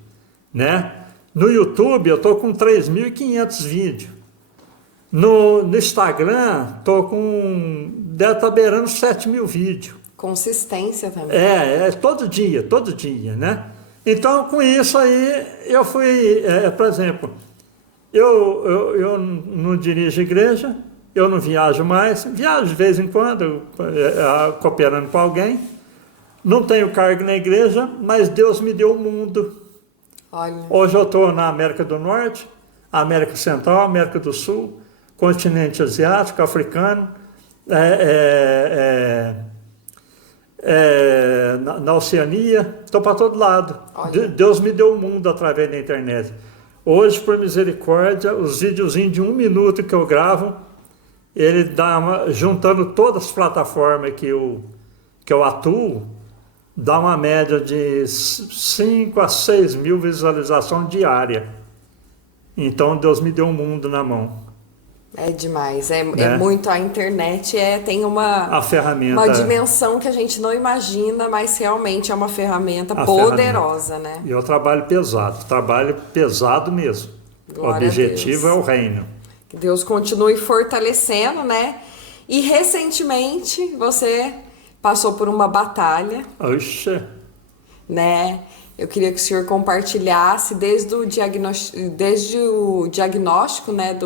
né? No YouTube eu estou com 3.500 vídeos. No Instagram deve estar beirando 7 mil vídeos. Consistência também. Todo dia, né? Então, com isso aí, eu fui, por exemplo, eu não dirijo igreja, eu não viajo mais, viajo de vez em quando, cooperando com alguém, não tenho cargo na igreja, mas Deus me deu o mundo. Olha. Hoje eu estou na América do Norte, América Central, América do Sul, continente asiático, africano, na Oceania, estou para todo lado. Deus me deu o mundo através da internet. Hoje, por misericórdia, os videozinhos de 1 minuto que eu gravo, ele dá juntando todas as plataformas que eu atuo, dá uma média de 5 a 6 mil visualizações diárias. Então, Deus me deu o mundo na mão. É demais, é muito, a internet tem uma dimensão que a gente não imagina, mas realmente é uma ferramenta poderosa, né? E eu trabalho pesado mesmo. Glória, o objetivo é o reino. Que Deus continue fortalecendo, né? E recentemente você passou por uma batalha. Oxe! Né? Eu queria que o senhor compartilhasse desde o diagnóstico, né,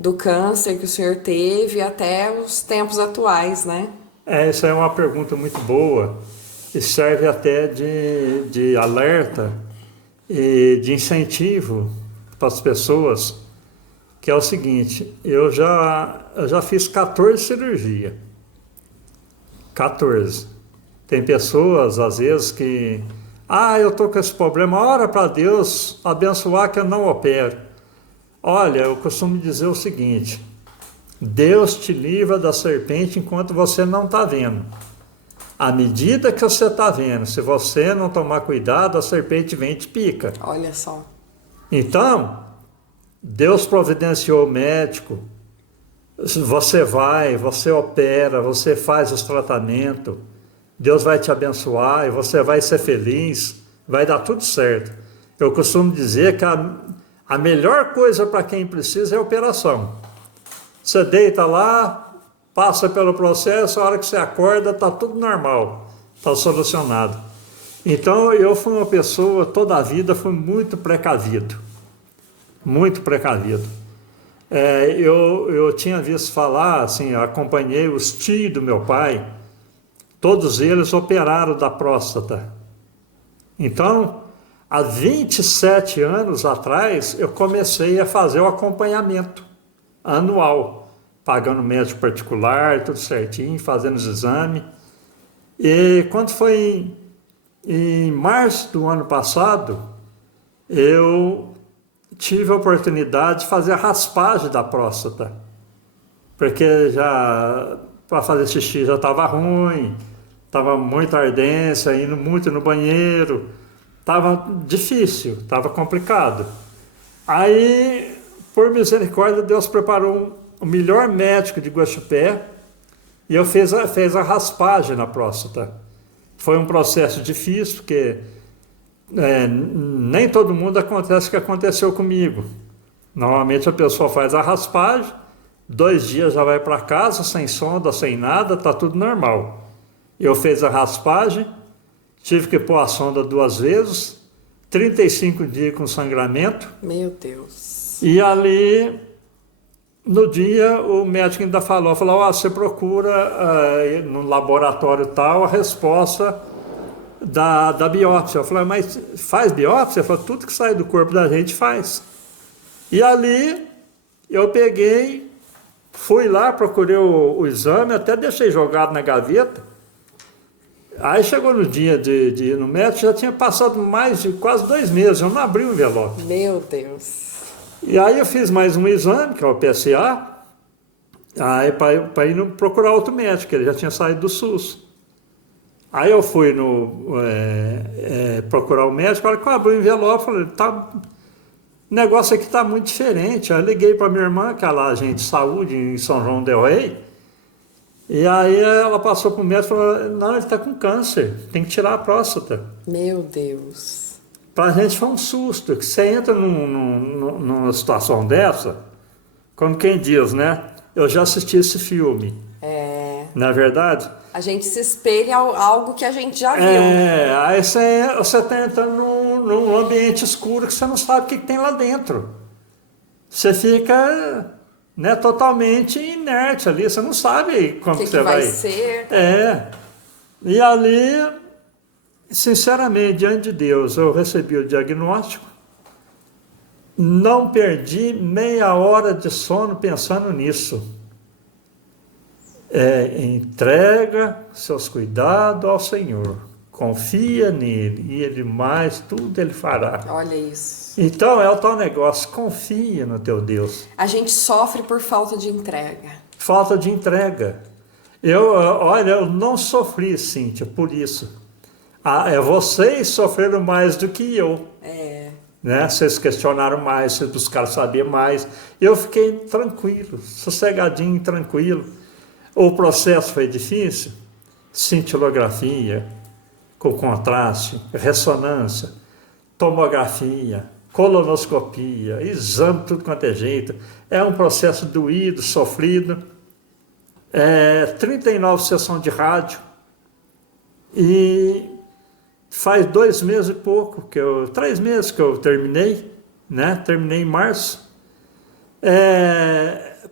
do câncer que o senhor teve até os tempos atuais, né? Essa é uma pergunta muito boa e serve até de alerta e de incentivo para as pessoas, que é o seguinte, eu já fiz 14 cirurgias. 14. Tem pessoas, às vezes, que Ah, eu estou com esse problema, ora para Deus abençoar que eu não opero. Olha, eu costumo dizer o seguinte, Deus te livra da serpente enquanto você não está vendo. À medida que você está vendo, se você não tomar cuidado, a serpente vem e te pica. Olha só. Então, Deus providenciou o médico, você vai, você opera, você faz os tratamentos, Deus vai te abençoar e você vai ser feliz, vai dar tudo certo. Eu costumo dizer que a melhor coisa para quem precisa é a operação. Você deita lá, passa pelo processo, a hora que você acorda está tudo normal, está solucionado. Então eu fui uma pessoa, toda a vida fui muito precavido. Muito precavido. Eu tinha visto falar, assim, eu acompanhei os tios do meu pai, todos eles operaram da próstata. Então, há 27 anos atrás, eu comecei a fazer o acompanhamento anual, pagando médico particular, tudo certinho, fazendo os exames. E quando foi em março do ano passado, eu tive a oportunidade de fazer a raspagem da próstata, porque já para fazer xixi já estava ruim, estava muita ardência, indo muito no banheiro, estava difícil, estava complicado. Aí, por misericórdia, Deus preparou o melhor médico de Guaxupé e eu fez a raspagem na próstata. Foi um processo difícil, porque nem todo mundo acontece o que aconteceu comigo. Normalmente a pessoa faz a raspagem, 2 dias já vai para casa, sem sonda, sem nada, está tudo normal. Eu fiz a raspagem, tive que pôr a sonda 2 vezes, 35 dias com sangramento. Meu Deus. E ali, no dia, o médico ainda falou, você procura no laboratório tal a resposta da biópsia. Eu falei, mas faz biópsia? Ele falou, tudo que sai do corpo da gente faz. E ali, eu peguei, fui lá, procurei o exame, até deixei jogado na gaveta. Aí chegou no dia de ir no médico, já tinha passado mais de quase 2 meses, eu não abri o envelope. Meu Deus. E aí eu fiz mais um exame, que é o PSA, aí para ir procurar outro médico, ele já tinha saído do SUS. Aí eu fui procurar o médico, a hora que eu abri o envelope, falei, o negócio aqui está muito diferente. Aí eu liguei para minha irmã, que é lá agente de saúde em São João del Rei, e aí ela passou para o médico e falou, não, ele está com câncer, tem que tirar a próstata. Meu Deus. Para a gente foi um susto, que você entra numa situação dessa, como quem diz, né? Eu já assisti esse filme. Na verdade? A gente se espelha em algo que a gente já viu. Aí você está entrando num ambiente escuro que você não sabe o que tem lá dentro. Você fica, né, totalmente inerte ali, você não sabe como que você vai ser. E ali, sinceramente, diante de Deus, eu recebi o diagnóstico, não perdi meia hora de sono pensando nisso. Entrega seus cuidados ao Senhor, confia nele e ele mais tudo ele fará. Olha isso. Então é o tal negócio, confia no teu Deus. A gente sofre por falta de entrega. Falta de entrega. Eu não sofri, Cíntia, por isso. Vocês sofreram mais do que eu. Né? Vocês questionaram mais, vocês buscaram saber mais. Eu fiquei tranquilo, sossegadinho, tranquilo. O processo foi difícil? Cintilografia, com contraste, ressonância, tomografia, colonoscopia, exame, tudo quanto é jeito. É um processo doído, sofrido. 39 sessões de rádio. E faz 2 meses e pouco, 3 meses que eu terminei, né? Terminei em março.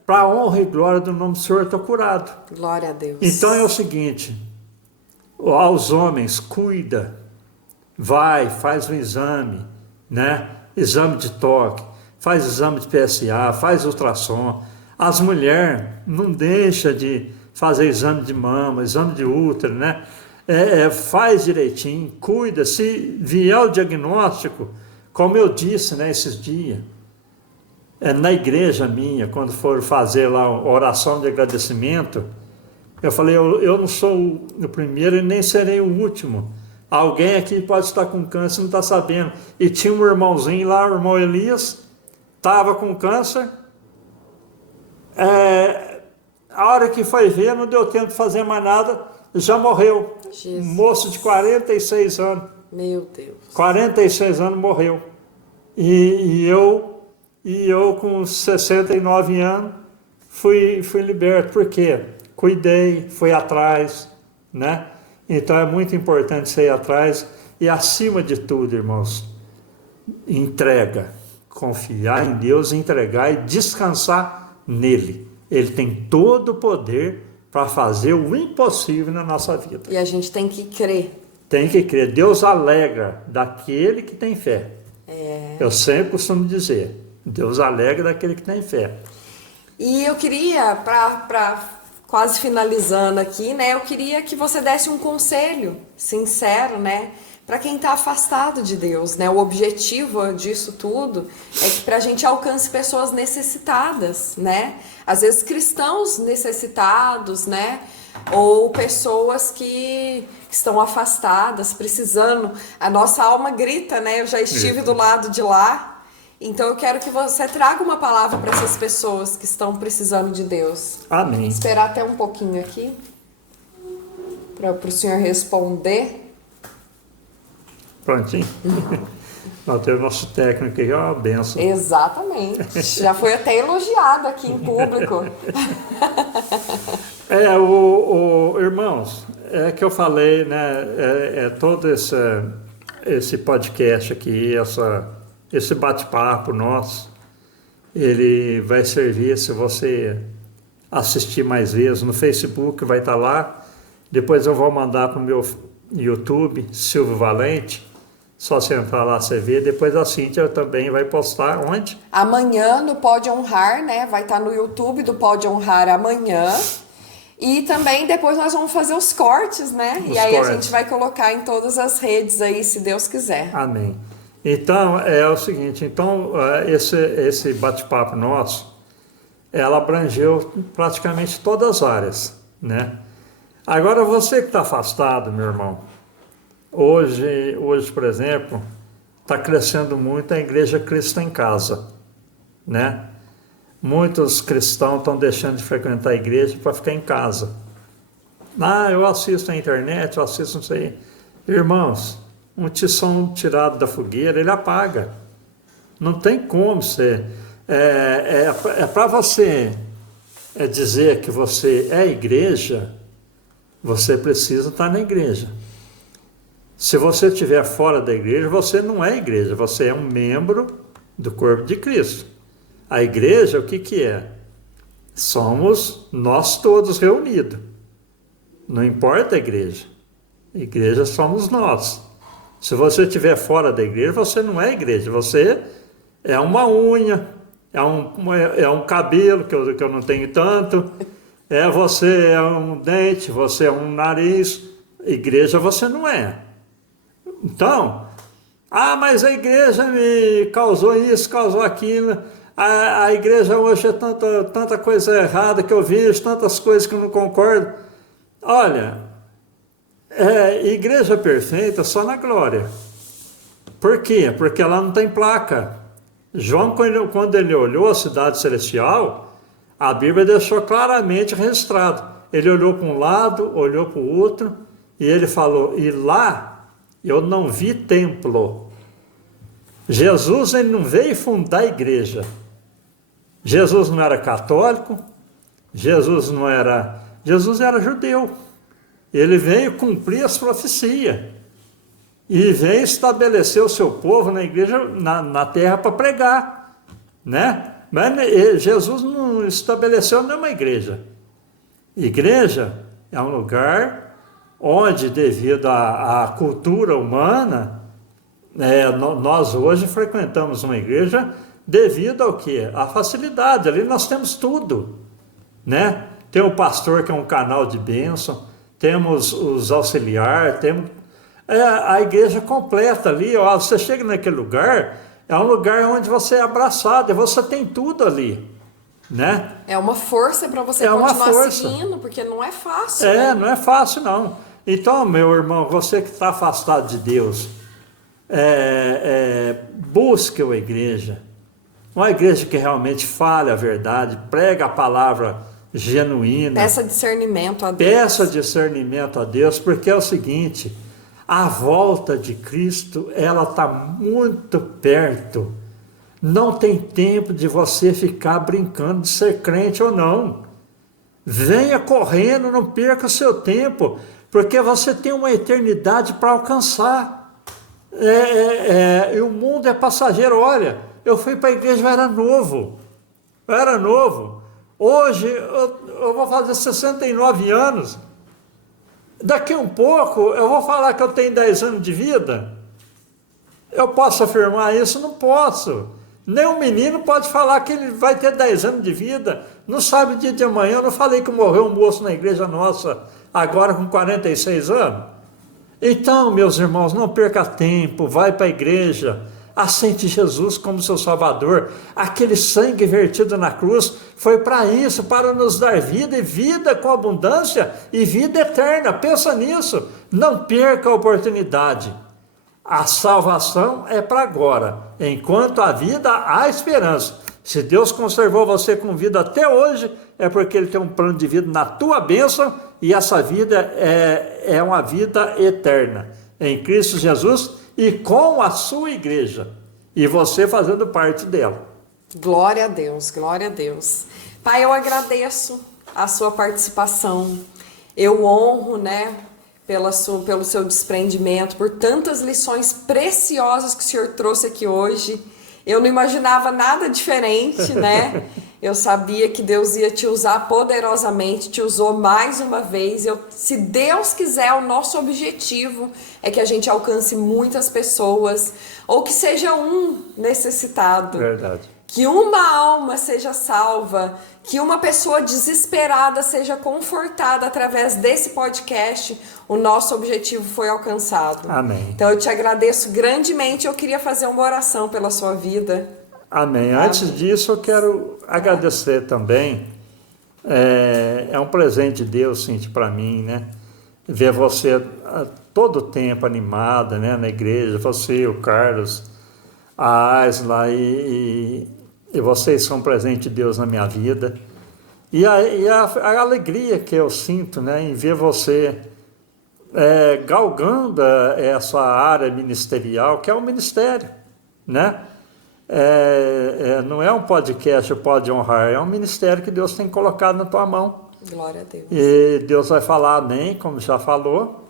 Para a honra e glória do nome do Senhor, eu estou curado. Glória a Deus. Então é o seguinte, aos homens, cuida, vai, faz um exame, né? Exame de toque, faz exame de PSA, faz ultrassom. As mulheres não deixam de fazer exame de mama, exame de útero, né? faz direitinho, cuida. Se vier o diagnóstico, como eu disse, né, esses dias, na igreja minha, quando for fazer lá a oração de agradecimento, eu falei, eu não sou o primeiro e nem serei o último. Alguém aqui pode estar com câncer e não está sabendo. E tinha um irmãozinho lá, o irmão Elias, estava com câncer. A hora que foi ver, não deu tempo de fazer mais nada, já morreu. Jesus. Um moço de 46 anos. Meu Deus. 46 anos morreu. E eu com 69 anos fui liberto. Por quê? Cuidei, fui atrás, né? Então é muito importante você ir atrás e, acima de tudo, irmãos, entrega. Confiar em Deus, entregar e descansar nele. Ele tem todo o poder para fazer o impossível na nossa vida. E a gente tem que crer. Tem que crer. Deus alegra daquele que tem fé. Eu sempre costumo dizer, Deus alegra daquele que tem fé. E eu queria, para quase finalizando aqui, né? Eu queria que você desse um conselho sincero, né? Para quem está afastado de Deus, né? O objetivo disso tudo é que para a gente alcance pessoas necessitadas, né? Às vezes cristãos necessitados, né? Ou pessoas que estão afastadas, precisando. A nossa alma grita, né? Eu já estive do lado de lá. Então eu quero que você traga uma palavra para essas pessoas que estão precisando de Deus. Amém. Vou esperar até um pouquinho aqui para o senhor responder. Prontinho. Nós temos o nosso técnico aqui, é uma benção. Exatamente. Já foi até elogiado aqui em público. Irmãos, é que eu falei, né? Todo esse podcast aqui, esse bate-papo nosso, ele vai servir se você assistir mais vezes. No Facebook vai estar lá. Depois eu vou mandar para o meu YouTube, Silvio Valente. Só você entrar lá, você vê. Depois a Cíntia também vai postar onde? Amanhã no Pode Honrar, né? Vai estar no YouTube do Pode Honrar amanhã. E também depois nós vamos fazer os cortes, né? E aí cortes. A gente vai colocar em todas as redes aí, se Deus quiser. Amém. Então, é o seguinte, esse bate-papo nosso, ela abrangeu praticamente todas as áreas, né? Agora, você que está afastado, meu irmão, hoje, por exemplo, está crescendo muito a Igreja Cristo em Casa, né? Muitos cristãos estão deixando de frequentar a igreja para ficar em casa. Eu assisto na internet, eu assisto não sei. Irmãos, um tição tirado da fogueira, ele apaga. Não tem como ser. Para você dizer que você é igreja, você precisa estar na igreja. Se você estiver fora da igreja, você não é igreja, você é um membro do corpo de Cristo. A igreja, o que é? Somos nós todos reunidos. Não importa a igreja. A igreja somos nós. Se você estiver fora da igreja, você não é igreja. Você é uma unha, é um cabelo que eu não tenho tanto. Você é um dente, você é um nariz. Igreja você não é. Então, mas a igreja me causou isso, causou aquilo. A igreja hoje é tanta coisa errada que eu vejo, tantas coisas que eu não concordo. Olha, igreja perfeita só na glória. Por quê? Porque ela não tem placa. João, quando ele olhou a cidade celestial, a Bíblia deixou claramente registrado. Ele olhou para um lado, olhou para o outro, e ele falou, e lá eu não vi templo. Jesus, ele não veio fundar a igreja. Jesus não era católico, Jesus era judeu. Ele veio cumprir as profecias e veio estabelecer o seu povo na igreja, na terra para pregar, né? Mas Jesus não estabeleceu nenhuma igreja. Igreja é um lugar onde, devido à cultura humana, nós hoje frequentamos uma igreja devido ao quê? À facilidade. Ali nós temos tudo, né? Tem o pastor que é um canal de bênção, temos os auxiliares, temos a igreja completa ali. Ó, você chega naquele lugar, é um lugar onde você é abraçado, e você tem tudo ali, né? É uma força para você continuar seguindo, porque não é fácil. Não é fácil não. Então, meu irmão, você que está afastado de Deus, busque uma igreja que realmente fale a verdade, prega a palavra genuína. Peça discernimento a Deus. Peça discernimento a Deus, porque é o seguinte, a volta de Cristo, ela está muito perto. Não tem tempo de você ficar brincando de ser crente ou não. Venha correndo, não perca o seu tempo, porque você tem uma eternidade para alcançar. E o mundo é passageiro. Olha, eu fui para a igreja, eu era novo. Hoje eu vou fazer 69 anos. Daqui um pouco eu vou falar que eu tenho 10 anos de vida. Eu posso afirmar isso? Não posso. Nem um menino pode falar que ele vai ter 10 anos de vida. Não sabe o dia de amanhã. Eu não falei que morreu um moço na igreja nossa agora com 46 anos. Então, meus irmãos, não perca tempo, vai para a igreja, aceite Jesus como seu Salvador. Aquele sangue vertido na cruz foi para isso, para nos dar vida, e vida com abundância e vida eterna. Pensa nisso, não perca a oportunidade. A salvação é para agora, enquanto há vida, há esperança. Se Deus conservou você com vida até hoje, é porque Ele tem um plano de vida na tua bênção, e essa vida é uma vida eterna, em Cristo Jesus e com a sua igreja, e você fazendo parte dela. Glória a Deus, glória a Deus. Pai, eu agradeço a sua participação, eu honro, pelo seu desprendimento, por tantas lições preciosas que o Senhor trouxe aqui hoje. Eu não imaginava nada diferente, Eu sabia que Deus ia te usar poderosamente, te usou mais uma vez. Se Deus quiser, o nosso objetivo é que a gente alcance muitas pessoas, ou que seja um necessitado. Verdade. Que uma alma seja salva, que uma pessoa desesperada seja confortada através desse podcast. O nosso objetivo foi alcançado. Amém. Então eu te agradeço grandemente. Eu queria fazer uma oração pela sua vida. Amém. Antes disso, eu quero agradecer também. É um presente de Deus, Cintia, para mim, Ver você todo o tempo animada, na igreja. Você, o Carlos, a Asla, e vocês são um presente de Deus na minha vida. E a alegria que eu sinto, em ver você galgando essa área ministerial, que é o ministério, não é um podcast, pode honrar, é um ministério que Deus tem colocado na tua mão. Glória a Deus. E Deus vai falar amém, como já falou,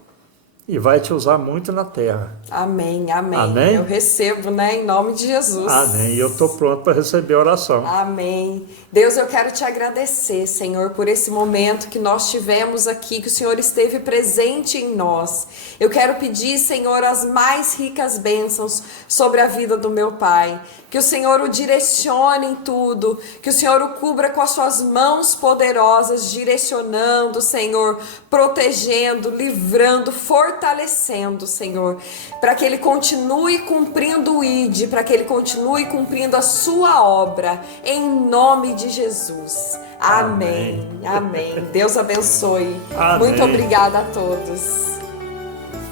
e vai te usar muito na terra. Amém, amém. Amém? Eu recebo, em nome de Jesus. Amém. E eu estou pronto para receber a oração. Amém. Deus, eu quero te agradecer, Senhor, por esse momento que nós tivemos aqui, que o Senhor esteve presente em nós. Eu quero pedir, Senhor, as mais ricas bênçãos sobre a vida do meu pai. Que o Senhor o direcione em tudo, que o Senhor o cubra com as suas mãos poderosas, direcionando, Senhor, protegendo, livrando, fortalecendo, Senhor, para que ele continue cumprindo o ID, para que ele continue cumprindo a sua obra, em nome de Jesus. Amém. Amém. Deus abençoe. Amém. Muito obrigada a todos.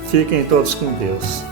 Fiquem todos com Deus.